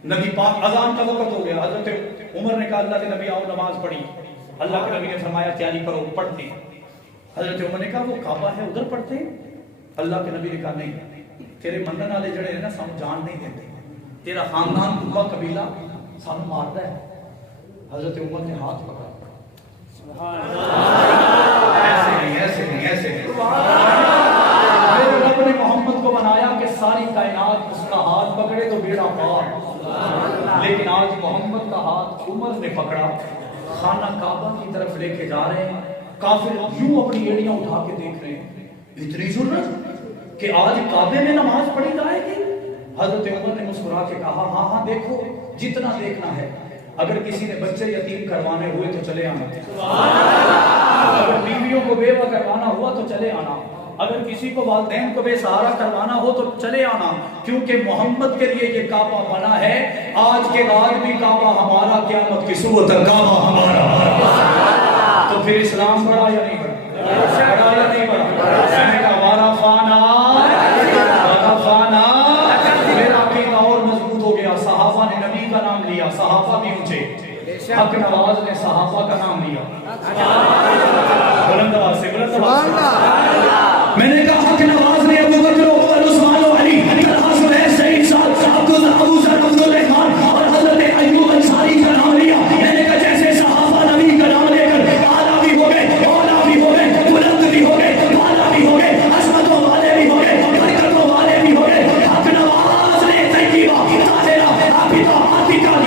نبی پاک اذان کا وقت ہو گیا. حضرت عمر نے کہا اللہ کے نبی آؤ نماز پڑھی. اللہ کے نبی نے فرمایا تیاری کرو, پڑھتے ہیں. حضرت عمر نے کہا وہ کعبہ ہے ادھر پڑھتے ہیں. اللہ کے نبی نے کہا نہیں, تیرے منن والے جڑے ہیں نا سانو جان نہیں دیتے, تیرا خاندان بھوکا قبیلہ سانو مارتا ہے, حضرت عمر نے ہاتھ پکڑا، ایسے نہیں میرے رب نے محمد کو بنایا کہ ساری کائنات اس کا ہاتھ پکڑے تو بیڑا پار، لیکن آج محمد کا ہاتھ عمر نے پکڑا، خانہ کعبہ کی طرف لے کے جا رہے ہیں، کافر یوں اپنی ایڑیاں اٹھا کے دیکھ رہے ہیں، اتنی ضرورت کہ آج کعبے میں نماز پڑھی جائے گی؟ حضرت عمر نے مسکرا کے کہا ہاں دیکھو جتنا دیکھنا ہے، اگر کسی نے بچے یتیم کروانے ہوئے تو چلے آنا، اگر بیویوں کو بیوہ کروانا ہوا تو چلے آنا، اگر کسی کو والدین کو بے سہارا کروانا ہو تو چلے آنا، کیونکہ محمد کے لیے یہ کعبہ بنا ہے، آج کے بعد بھی کعبہ ہمارا، قیامت کی صبح تک کعبہ ہمارا۔ تو پھر اسلام بڑا یا نہیں بڑا یا نہیں بڑا؟ میں کہا وارا فانا میرا عقیدہ اور مضبوط ہو گیا، صحابہ نے نبی کا نام لیا، صحابہ بھی اونچے، حق نواز نے صحابہ کا نام لیا، بلند آواز سے میں نے کہا حق نواز نے ابو بکر و عمر عثمان و علی طلحہ زبیر سعید سعد ابو ذر عبد الرحمن اور حضرت ایوب انصاری کا نام لیا، میں نے کہا جیسے صحابہ نبی کا نام لے کر اعلیٰ بھی ہو گئے، اولا بھی ہو گئے، بلند بھی ہو گئے، والا بھی ہو گئے، عظمتوں والے بھی ہو گئے، برکتوں والے بھی ہو گئے، حق نواز نے طیبہ طاہرہ عابدہ عاتقہ